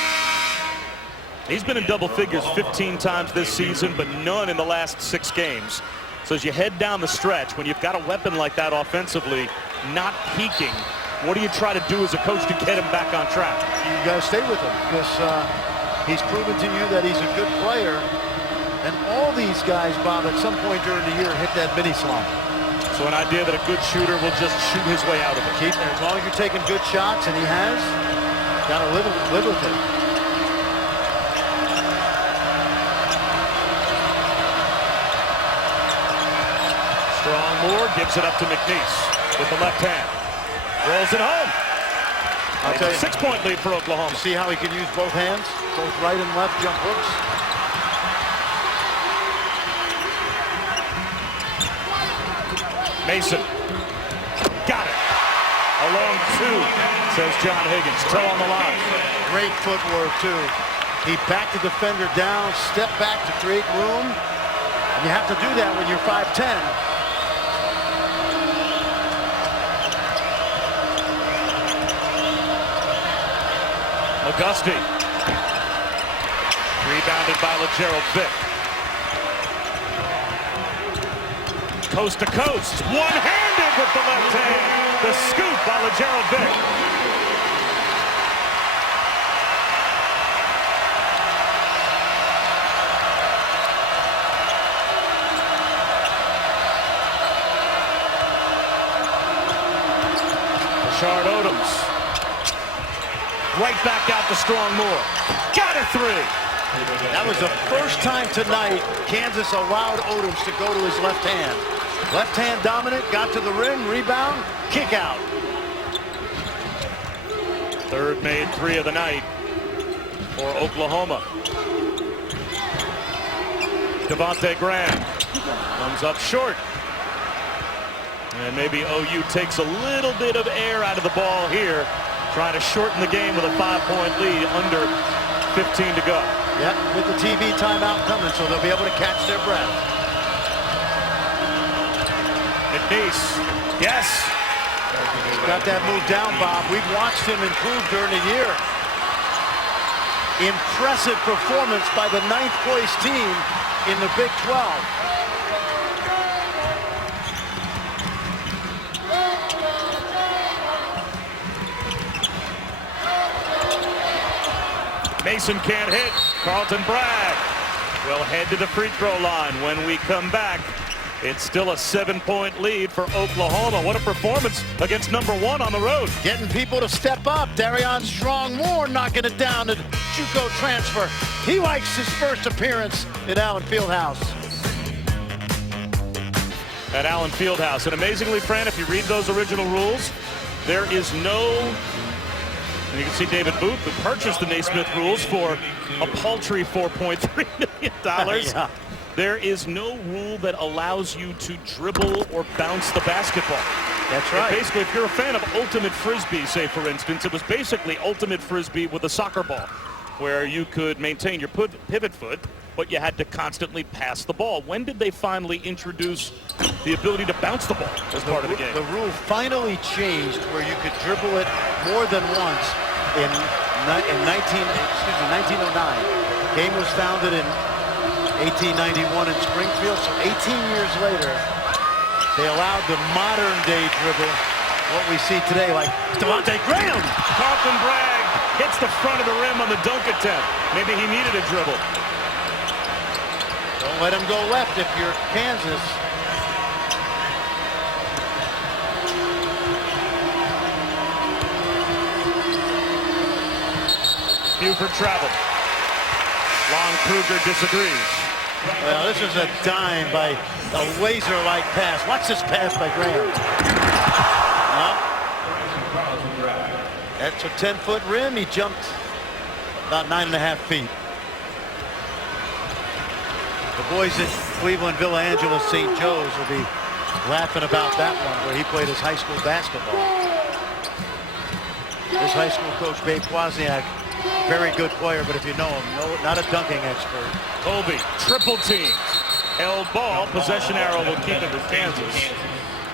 He's been in double figures 15 times this season, but none in the last 6 games. So as you head down the stretch, when you've got a weapon like that offensively, not peaking, what do you try to do as a coach to get him back on track? You got to stay with him because he's proven to you that he's a good player. And all these guys, Bob, at some point during the year hit that mini slump. So an idea that a good shooter will just shoot his way out of it. Keep, as long as you're taking good shots, and he has, got to live with it. Strong Moore gives it up to McNeese with the left hand. Rolls it home. I'll tell you, 6-point lead for Oklahoma. See how he can use both hands, both right and left jump hooks. Mason. Got it. A long 2, says John Higgins. Toe on the line. Great footwork, too. He backed the defender down, stepped back to create room. And you have to do that when you're 5'10". Auguste. Rebounded by LeGerald Vick. Coast to coast. One-handed with the left hand. The scoop by LeGerald Vick. Rashard Odoms. Right back out to Strong Moore. Got a 3. That was the first time tonight Kansas allowed Odoms to go to his left hand. Left hand dominant, got to the rim, rebound, kick out. Third made 3 of the night for Oklahoma. Devontae Graham comes up short. And maybe OU takes a little bit of air out of the ball here, trying to shorten the game with a 5-point lead, under 15 to go. Yep, with the TV timeout coming, so they'll be able to catch their breath. McNeese, yes. Got that move down, Bob. We've watched him improve during the year. Impressive performance by the 9th place team in the Big 12. Mason can't hit. Carlton Bragg will head to the free throw line. When we come back, it's still a 7-point lead for Oklahoma. What a performance against number 1 on the road. Getting people to step up. Darion Strong Moore knocking it down. The JUCO transfer. He likes his first appearance at Allen Fieldhouse. At Allen Fieldhouse. And amazingly, Fran, if you read those original rules, there is no... And you can see David Booth, who purchased the Naismith rules for a paltry $4.3 million. Yeah. There is no rule that allows you to dribble or bounce the basketball. That's right. Basically, if you're a fan of Ultimate Frisbee, say, for instance, it was basically Ultimate Frisbee with a soccer ball, where you could maintain your pivot foot, but you had to constantly pass the ball. When did they finally introduce the ability to bounce the ball as part of the game? The rule finally changed where you could dribble it more than once in 1909. Game was founded in 1891 in Springfield, so 18 years later, they allowed the modern day dribble what we see today, like Devontae Graham. Carlton Bragg hits the front of the rim on the dunk attempt. Maybe he needed a dribble. Don't let him go left if you're Kansas. Buford traveled. Lon Kruger disagrees. Well, this is a dime by a laser-like pass. Watch this pass by Graham. That's a 10-foot rim. He jumped about 9.5 feet. The boys at Cleveland, Villa Angeles, St. Joe's will be laughing about that one where he played his high school basketball. His high school coach, Babe Wozniak, very good player, but if you know him, no, not a dunking expert. Colby, triple team. Held ball, possession arrow will keep it with Kansas.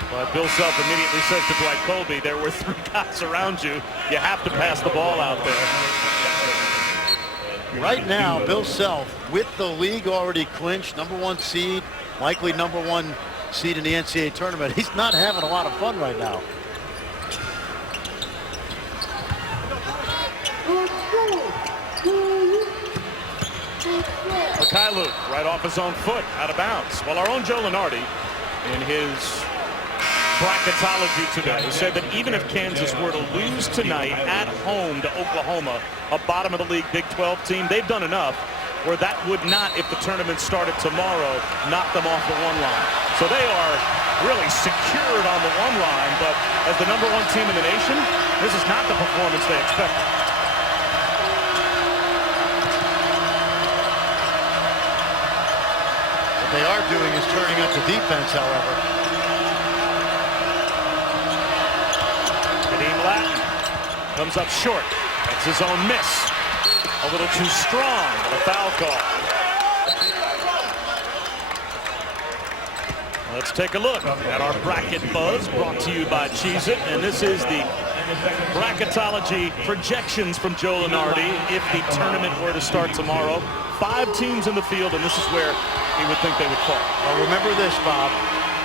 But Bill Self immediately says to Dwight Colby, there were 3 guys around you. You have to pass the ball out there. Right now, Bill Self, with the league already clinched, #1 seed, likely #1 seed in the NCAA tournament, he's not having a lot of fun right now. Mikhailuk, right off his own foot, out of bounds. Well, our own Joe Lunardi, in his bracketology today, said that even if Kansas were to lose tonight at home to Oklahoma, a bottom of the league Big 12 team, they've done enough where that would not, if the tournament started tomorrow, knock them off the 1 line. So they are really secured on the 1 line, but as the #1 team in the nation, this is not the performance they expected. What they are doing is turning up the defense, however. Kadeem Latin comes up short. That's his own miss. A little too strong, but a foul call. Let's take a look at our bracket buzz, brought to you by Cheez-It, and this is the bracketology projections from Joe Lunardi if the tournament were to start tomorrow. 5 teams in the field, and this is where he would think they would fall. Well, remember this, Bob.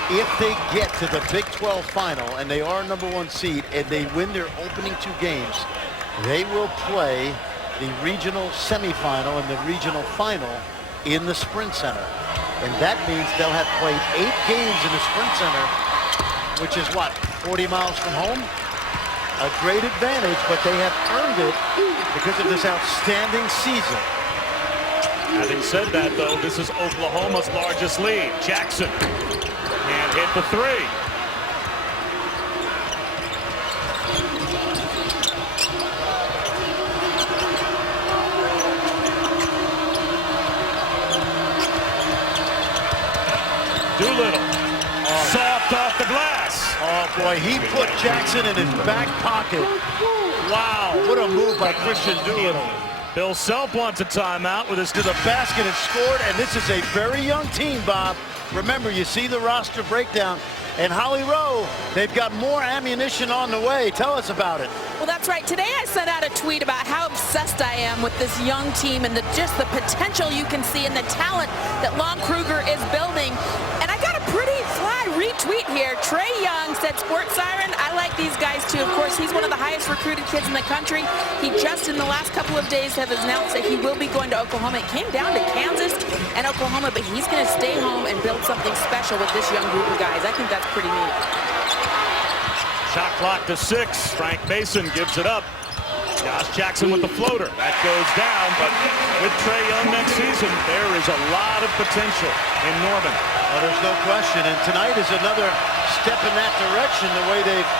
If they get to the Big 12 final and they are #1 seed and they win their opening 2 games, they will play the regional semifinal and the regional final in the Sprint Center. And that means they'll have played 8 games in the Sprint Center, which is what, 40 miles from home? A great advantage, but they have earned it because of this outstanding season. Having said that, though, this is Oklahoma's largest lead. Jackson can't hit the 3. Doolittle, soft off the glass. Oh, boy, he put Jackson in his back pocket. Wow, what a move by Christian Doolittle. Bill Self wants a timeout with his To the basket and scored, and this is a very young team, Bob. Remember, you see the roster breakdown, and Holly Rowe, they've got more ammunition on the way. Tell us about it. Well, that's right. Today I sent out a tweet about how obsessed I am with this young team and just the potential you can see and the talent that Lon Kruger is building. And I got a pretty fly retweet here. Trey Young said, "Sports Siren, I like these guys too." Of course, he's one of the highest recruited kids in the country. He just in the last couple of days have announced that he will be going to Oklahoma. It came down to Kansas and Oklahoma, but he's going to stay home and build something special with this young group of guys. I think that's pretty neat. shot clock to 6. Frank Mason gives it up. Josh Jackson with the floater. That goes down, but with Trey Young next season, there is a lot of potential in Norman. Well, there's no question, and tonight is another step in that direction, the way they've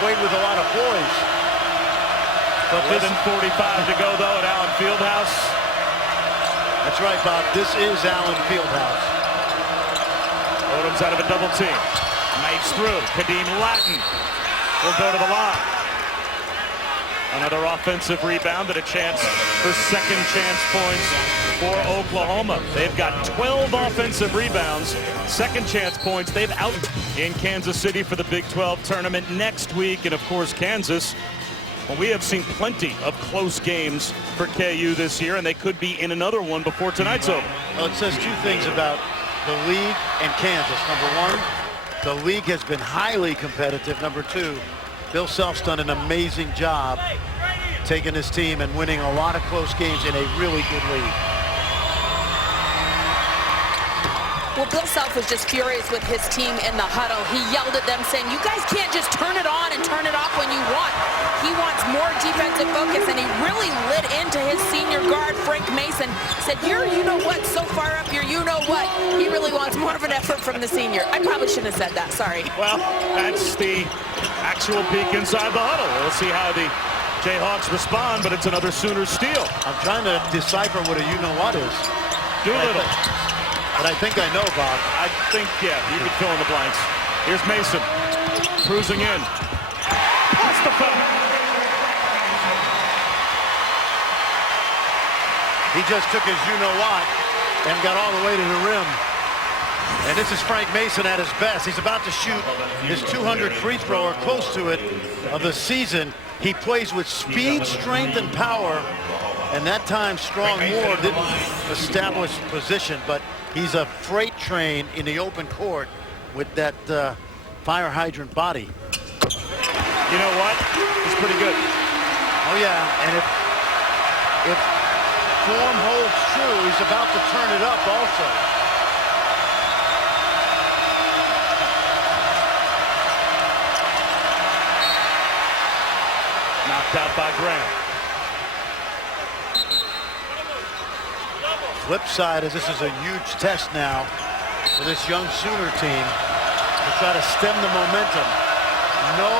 played with a lot of poise. But 11:45 to go, though, at Allen Fieldhouse. That's right, Bob. This is Allen Fieldhouse. Odom's out of a double team. Knifes through. Kadeem Latin will go to the line. Another offensive rebound and a chance for second chance points for Oklahoma. They've got 12 offensive rebounds, second chance points. They've out in Kansas City for the Big 12 tournament next week. And of course, Kansas, well, we have seen plenty of close games for KU this year, and they could be in another one before tonight's over. Well, it says two things about the league and Kansas. Number one, the league has been highly competitive. Number two, Bill Self's done an amazing job taking his team and winning a lot of close games in a really good league. Well, Bill Self was just furious with his team in the huddle. He yelled at them saying, you guys can't just turn it on and turn it off when you want. He wants more defensive focus, and he really lit into his senior guard, Frank Mason. Said, you're you-know-what, so far up your you-know-what. He really wants more of an effort from the senior. I probably shouldn't have said that, sorry. Well, that's the actual peek inside the huddle. We'll see how the Jayhawks respond, but it's another Sooner steal. I'm trying to decipher what a you-know-what is. Doolittle. But I think I know, Bob. I think, yeah, you could fill in the blanks. Here's Mason, cruising in. Plus the foul. He just took his you-know-what and got all the way to the rim. And this is Frank Mason at his best. He's about to shoot his 200th free throw, or close to it, of the season. He plays with speed, strength, and power. And that time, Strong Moore didn't establish position, but he's a freight train in the open court with that fire hydrant body. You know what? He's pretty good. Oh, yeah. And if form holds true, he's about to turn it up also. Knocked out by Graham. Flip side is this is a huge test now for this young Sooner team to try to stem the momentum. No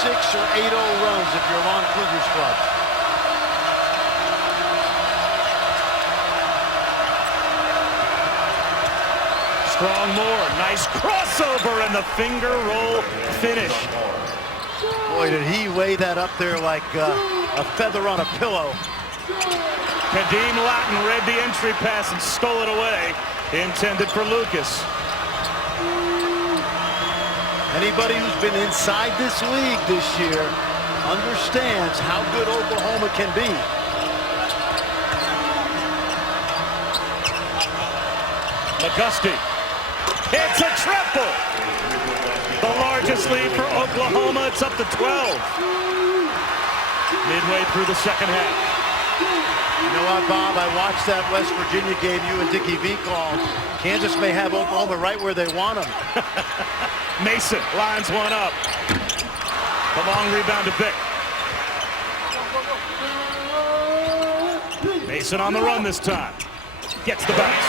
6 or 8-0 runs if you're Lon Kruger's club. Strong Moore, nice crossover and the finger roll finish. Boy, did he lay that up there like a feather on a pillow. Kadeem Latin read the entry pass and stole it away, intended for Lucas. Anybody who's been inside this league this year understands how good Oklahoma can be. McGusty, it's a triple. The largest lead for Oklahoma, it's up to 12. Midway through the second half. You know what, Bob? I watched that West Virginia game you and Dickie V called. Kansas may have Oklahoma right where they want them. Mason lines one up. The long rebound to Vic. Mason on the run this time. Gets the bounce.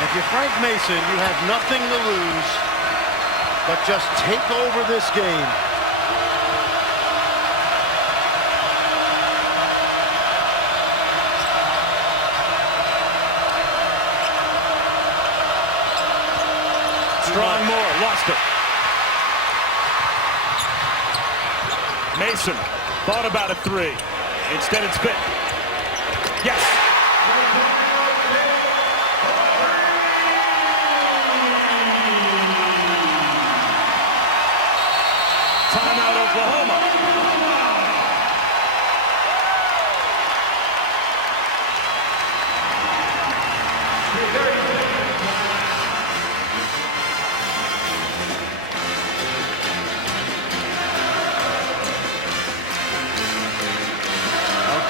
If you're Frank Mason, you have nothing to lose but just take over this game. Strong Moore lost it. Mason thought about a three. Instead, it's Vic. Yes. Timeout, Oklahoma.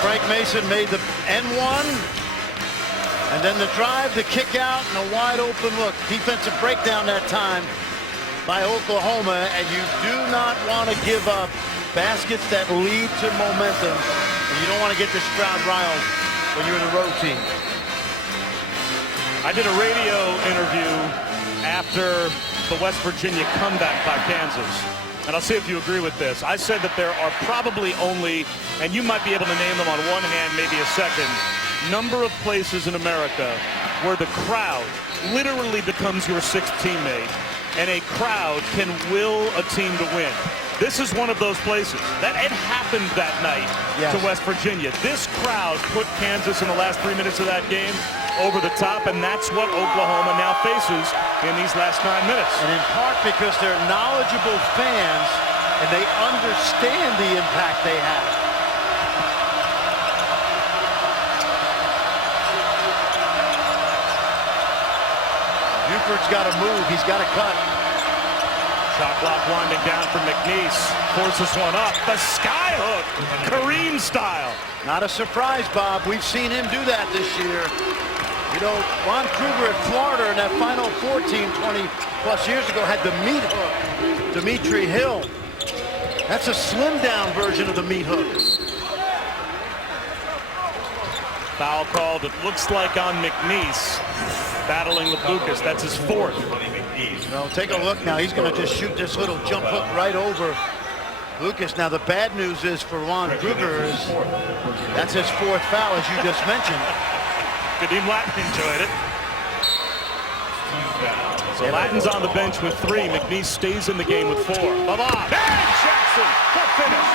Frank Mason made the N1, and then the drive, the kick out, and a wide open look. Defensive breakdown that time by Oklahoma, and you do not want to give up baskets that lead to momentum, and you don't want to get this crowd riled when you're in a road team. I did a radio interview after the West Virginia comeback by Kansas. And I'll see if you agree with this. I said that there are probably only, and you might be able to name them on one hand, maybe a second, number of places in America where the crowd literally becomes your sixth teammate, and a crowd can will a team to win. This is one of those places. That it happened that night to West Virginia. This crowd put Kansas in the last 3 minutes of that game over the top, and that's what Oklahoma now faces in these last 9 minutes. And in part because they're knowledgeable fans and they understand the impact they have. Buford's got to move. He's got to cut. Shot clock winding down for McNeese. Forces one up. The sky hook. Kareem style. Not a surprise, Bob. We've seen him do that this year. You know, Ron Kruger at Florida in that Final Four team 20-plus years ago had the meat hook. Dimitri Hill. That's a slim-down version of the meat hook. Foul called, it looks like, on McNeese. Battling with Lucas. That's his fourth. Well, take a look now. He's going to just shoot this little jump hook right over Lucas. Now, the bad news is for Ron Kruger is that's his fourth foul, as you just mentioned. Kadeem Latin enjoyed it. So Latin's on the bench with 3. McNeese stays in the game with 4. Baba. And Jackson, the finish.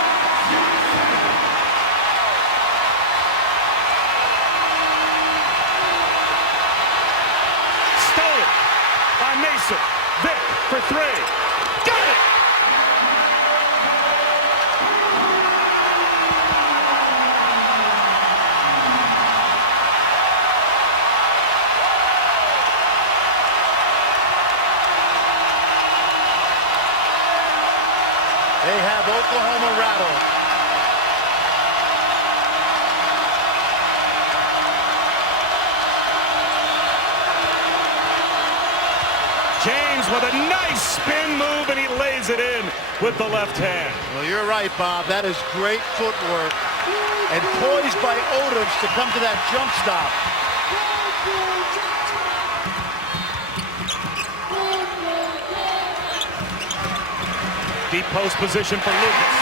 Stolen by Mason. Vic for 3. Got it! They have Oklahoma rattled. James with a nice spin move, and he lays it in with the left hand. Well, you're right, Bob. That is great footwork. And poised by Odoms to come to that jump stop. Deep post position for Lucas.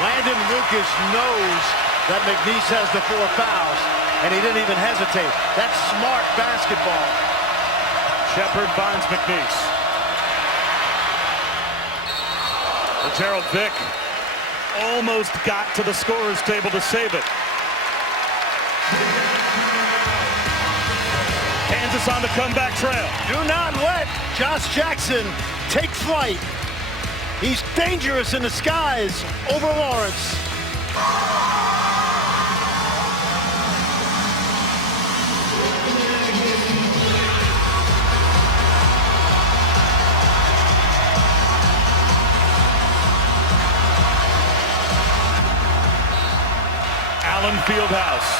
Landon Lucas knows that McNeese has the 4 fouls, and he didn't even hesitate. That's smart basketball. Shepard finds McNeese. Gerald Vick almost got to the scorer's table to save it. Kansas on the comeback trail. Do not let Josh Jackson take flight. He's dangerous in the skies over Lawrence. Allen Fieldhouse.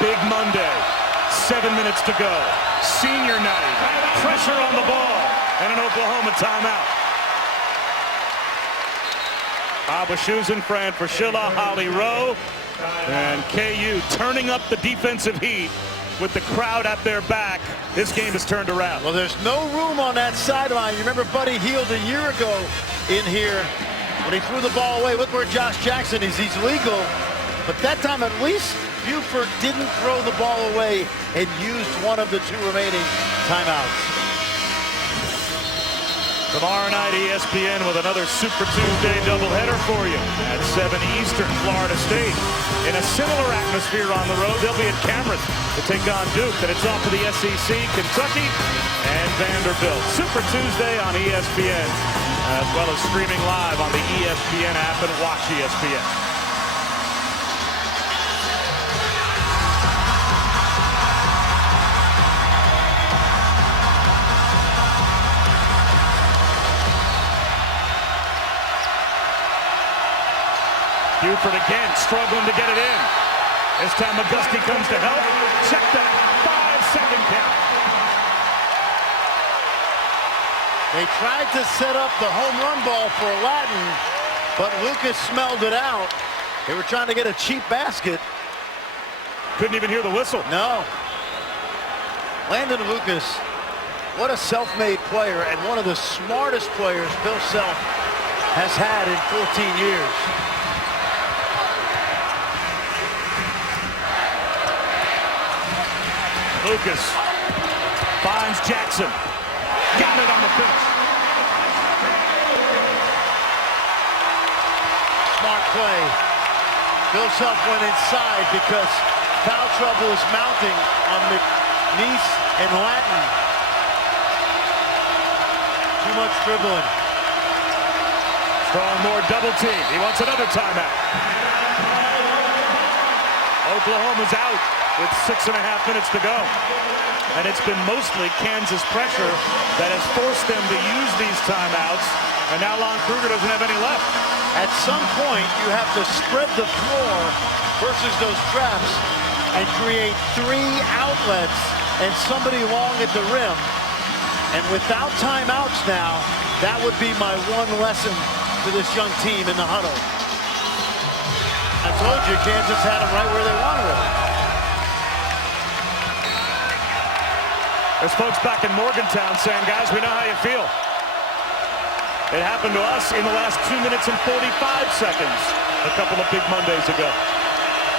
Big Monday. 7 minutes to go. Senior night. Pressure on the ball. And an Oklahoma timeout. Bob Wischusen, Fran Fraschilla, Holly Rowe. And KU turning up the defensive heat with the crowd at their back. This game is turned around. Well, there's no room on that sideline. You remember Buddy Hield a year ago in here when he threw the ball away. Look where Josh Jackson is. He's legal. But that time, at least, Buford didn't throw the ball away and used one of the 2 remaining timeouts. Tomorrow night, ESPN with another Super Tuesday doubleheader for you at 7 Eastern, Florida State. In a similar atmosphere on the road, they'll be at Cameron to take on Duke. Then it's off to the SEC, Kentucky, and Vanderbilt. Super Tuesday on ESPN, as well as streaming live on the ESPN app and Watch ESPN. Buford again struggling to get it in. This time McGusty comes to help. Check that. 5-second count. They tried to set up the home run ball for Latin, but Lucas smelled it out. They were trying to get a cheap basket. Couldn't even hear the whistle. No. Landon Lucas, what a self-made player and one of the smartest players Bill Self has had in 14 years. Lucas finds Jackson. Got it on the finish. Smart play. Bill Self went inside because foul trouble is mounting on McNeese and Latin. Too much dribbling. Strongmore double team. He wants another timeout. Oklahoma's out. with 6.5 minutes to go. And it's been mostly Kansas pressure that has forced them to use these timeouts. And now Lon Kruger doesn't have any left. At some point, you have to spread the floor versus those traps and create 3 outlets and somebody long at the rim. And without timeouts now, that would be my one lesson to this young team in the huddle. I told you, Kansas had them right where they wanted them. There's folks back in Morgantown saying, guys, we know how you feel. It happened to us in the last 2 minutes and 45 seconds a couple of big Mondays ago.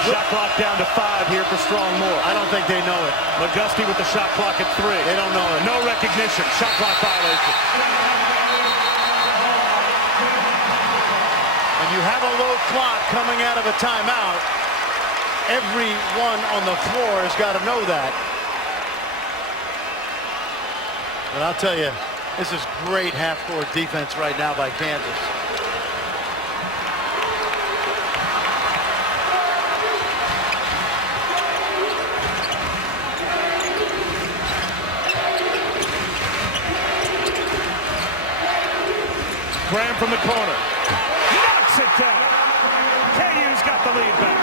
Shot clock down to 5 here for Strong Moore. I don't think they know it. McGusty with the shot clock at 3. They don't know it. No recognition. Shot clock violation. When you have a low clock coming out of a timeout, everyone on the floor has got to know that. But I'll tell you, this is great half-court defense right now by Kansas. Graham from the corner. Knocks it down. KU's got the lead back.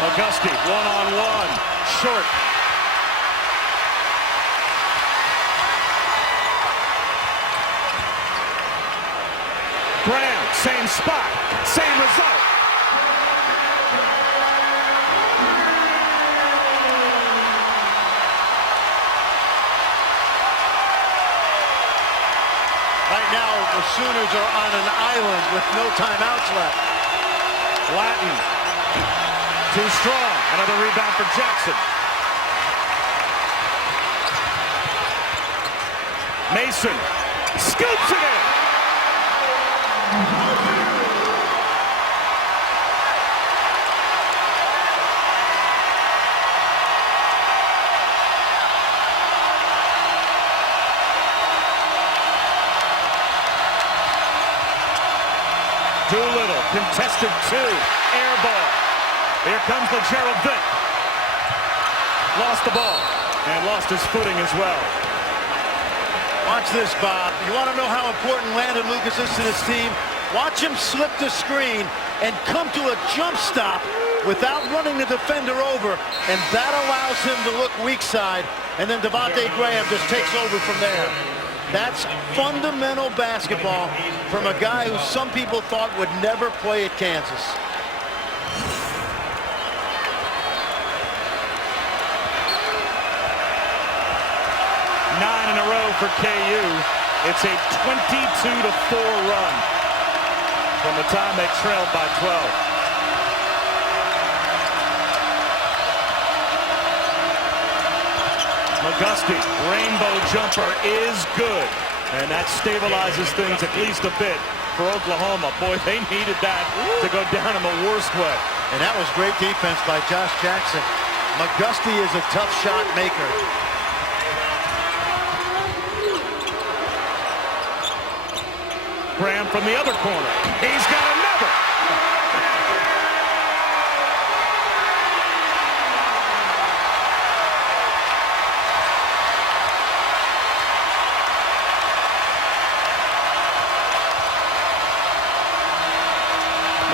McGusty, one-on-one, short. Graham, same spot, same result. Right now, the Sooners are on an island with no timeouts left. Latin, too strong. Another rebound for Jackson. Mason scoops it in. Doolittle, contested 2, air ball. Here comes Gerald Vick. Lost the ball and lost his footing as well. Watch this, Bob. You want to know how important Landon Lucas is to this team? Watch him slip the screen and come to a jump stop without running the defender over, and that allows him to look weak side, and then Devontae Graham just takes over from there. That's fundamental basketball from a guy who some people thought would never play at Kansas. Nine in a row for KU. It's a 22-4 run from the time they trailed by 12. McGusty, rainbow jumper is good. And that stabilizes things at least a bit for Oklahoma. Boy, they needed that to go down in the worst way. And that was great defense by Josh Jackson. McGusty is a tough shot maker. Graham from the other corner. He's got another.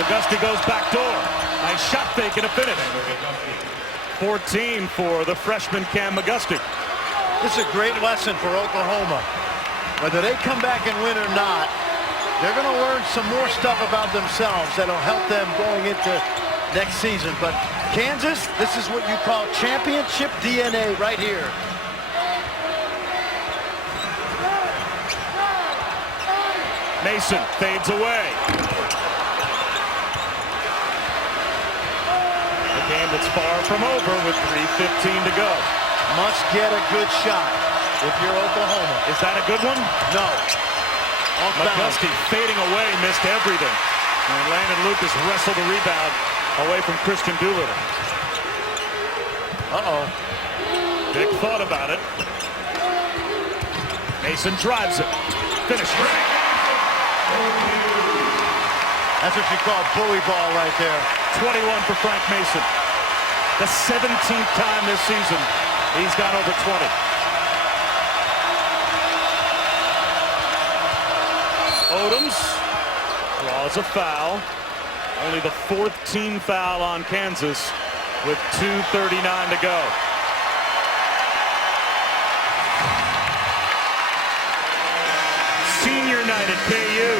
McGusty goes back door. Nice shot fake and a finish. 14 for the freshman Cam McGusty. This is a great lesson for Oklahoma. Whether they come back and win or not, they're going to learn some more stuff about themselves that'll help them going into next season. But Kansas, this is what you call championship DNA right here. Mason fades away. A game that's far from over with 3:15 to go. Must get a good shot if you're Oklahoma. Is that a good one? No. McGusty fading away, missed everything. And Landon Lucas wrestled the rebound away from Christian Doolittle. Uh-oh. Vic thought about it. Mason drives it. Finish. That's what you call bully ball right there. 21 for Frank Mason. The 17th time this season he's gone over 20. Odoms draws a foul. Only the 4th team foul on Kansas with 2:39 to go. Senior night at KU.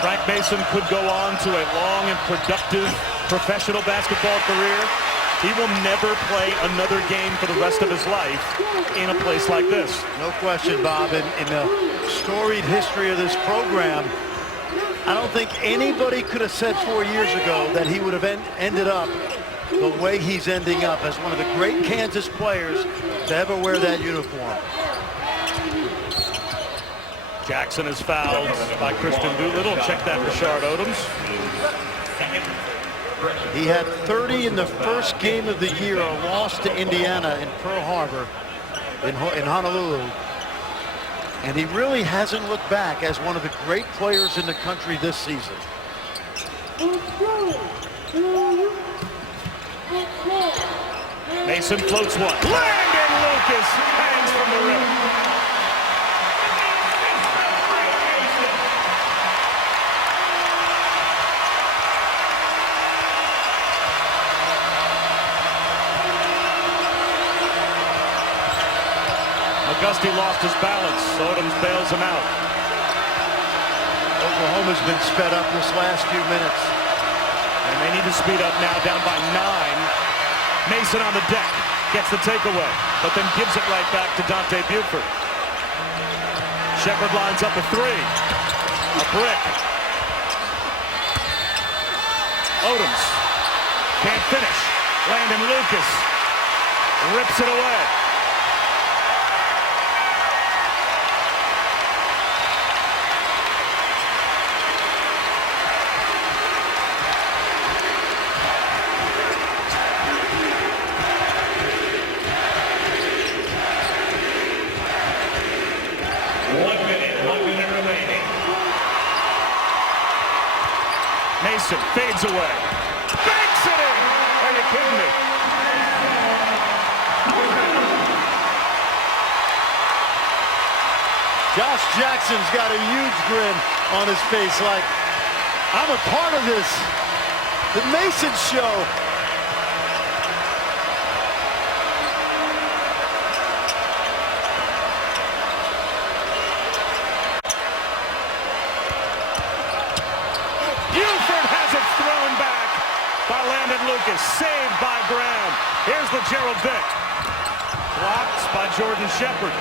Frank Mason could go on to a long and productive professional basketball career. He will never play another game for the rest of his life in a place like this. No question, Bob. In the storied history of this program, I don't think anybody could have said 4 years ago that he would have ended up the way he's ending up as one of the great Kansas players to ever wear that uniform. Jackson is fouled by Christian Doolittle. Check that, Rashard Odoms. He had 30 in the first game of the year, a loss to Indiana in Pearl Harbor in Honolulu. And he really hasn't looked back as one of the great players in the country this season. Mason floats one. Landon Lucas hangs from the rim. Auguste lost his balance. Odoms bails him out. Oklahoma's been sped up this last few minutes. And they need to speed up now, down by 9. Mason on the deck, gets the takeaway, but then gives it right back to Dante Buford. Shepherd lines up a 3. A brick. Odoms can't finish. Landon Lucas rips it away. Mason fades away. Banks it in! Are you kidding me? Josh Jackson's got a huge grin on his face like, I'm a part of this. The Mason Show. Lucas, saved by Graham. Here's the Gerald Vick. Blocked by Jordan Shepherd.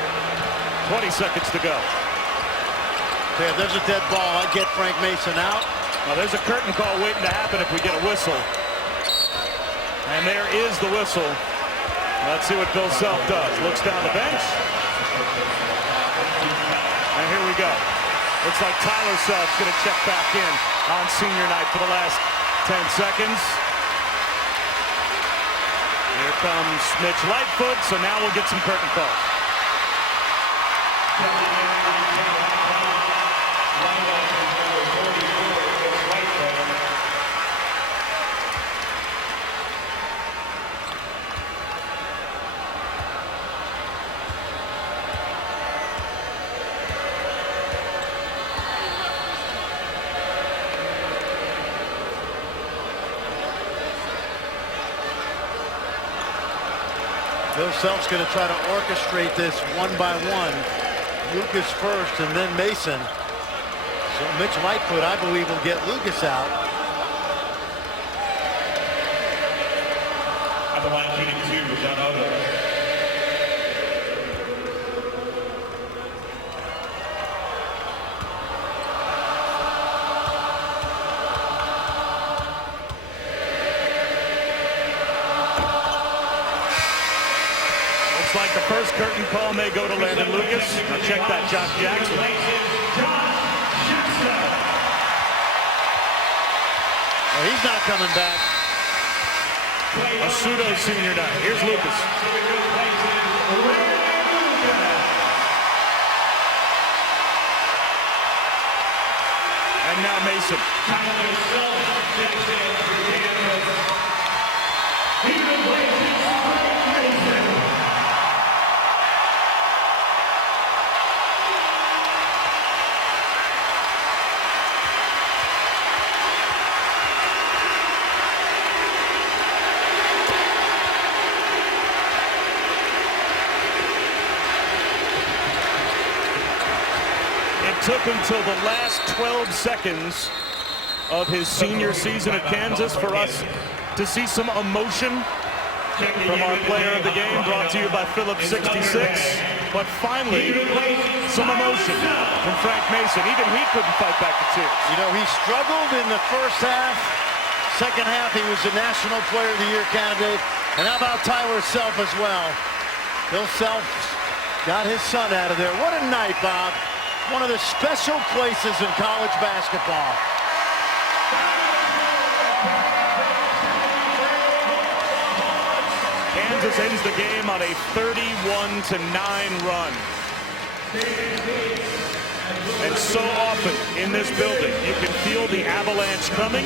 20 seconds to go. Okay, if there's a dead ball, I get Frank Mason out. Now there's a curtain call waiting to happen if we get a whistle. And there is the whistle. Let's see what Bill Self does. Looks down the bench. And here we go. Looks like Tyler Self's going to check back in on senior night for the last 10 seconds. Here comes Mitch Lightfoot, so now we'll get some curtain calls. Bill Self's going to try to orchestrate this one by one. Lucas first and then Mason. So Mitch Lightfoot, I believe, will get Lucas out. At the line, shooting 2, John Odo. Like the first curtain call may go to Landon Lucas. Now check that, Josh Jackson. Well, he's not coming back. A pseudo senior night. Here's Lucas. And now Mason. Took until the last 12 seconds of his senior season at Kansas for us to see some emotion from our player of the game, brought to you by Phillips 66. But finally, some emotion from Frank Mason. Even he couldn't fight back the tears. You know, he struggled in the first half. Second half, he was the National Player of the Year candidate. And how about Tyler Self as well? Bill Self got his son out of there. What a night, Bob. One of the special places in college basketball. Kansas ends the game on a 31-9 run. And so often in this building, you can feel the avalanche coming.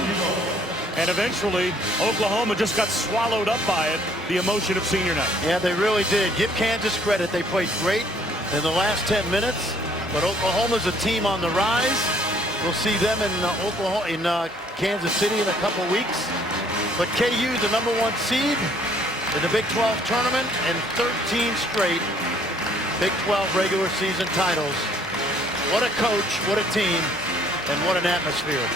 And eventually, Oklahoma just got swallowed up by it, the emotion of senior night. Yeah, they really did. Give Kansas credit. They played great in the last 10 minutes. But Oklahoma's a team on the rise. We'll see them in Kansas City in a couple weeks. But KU, the #1 seed in the Big 12 tournament, and 13 straight Big 12 regular season titles. What a coach, what a team, and what an atmosphere.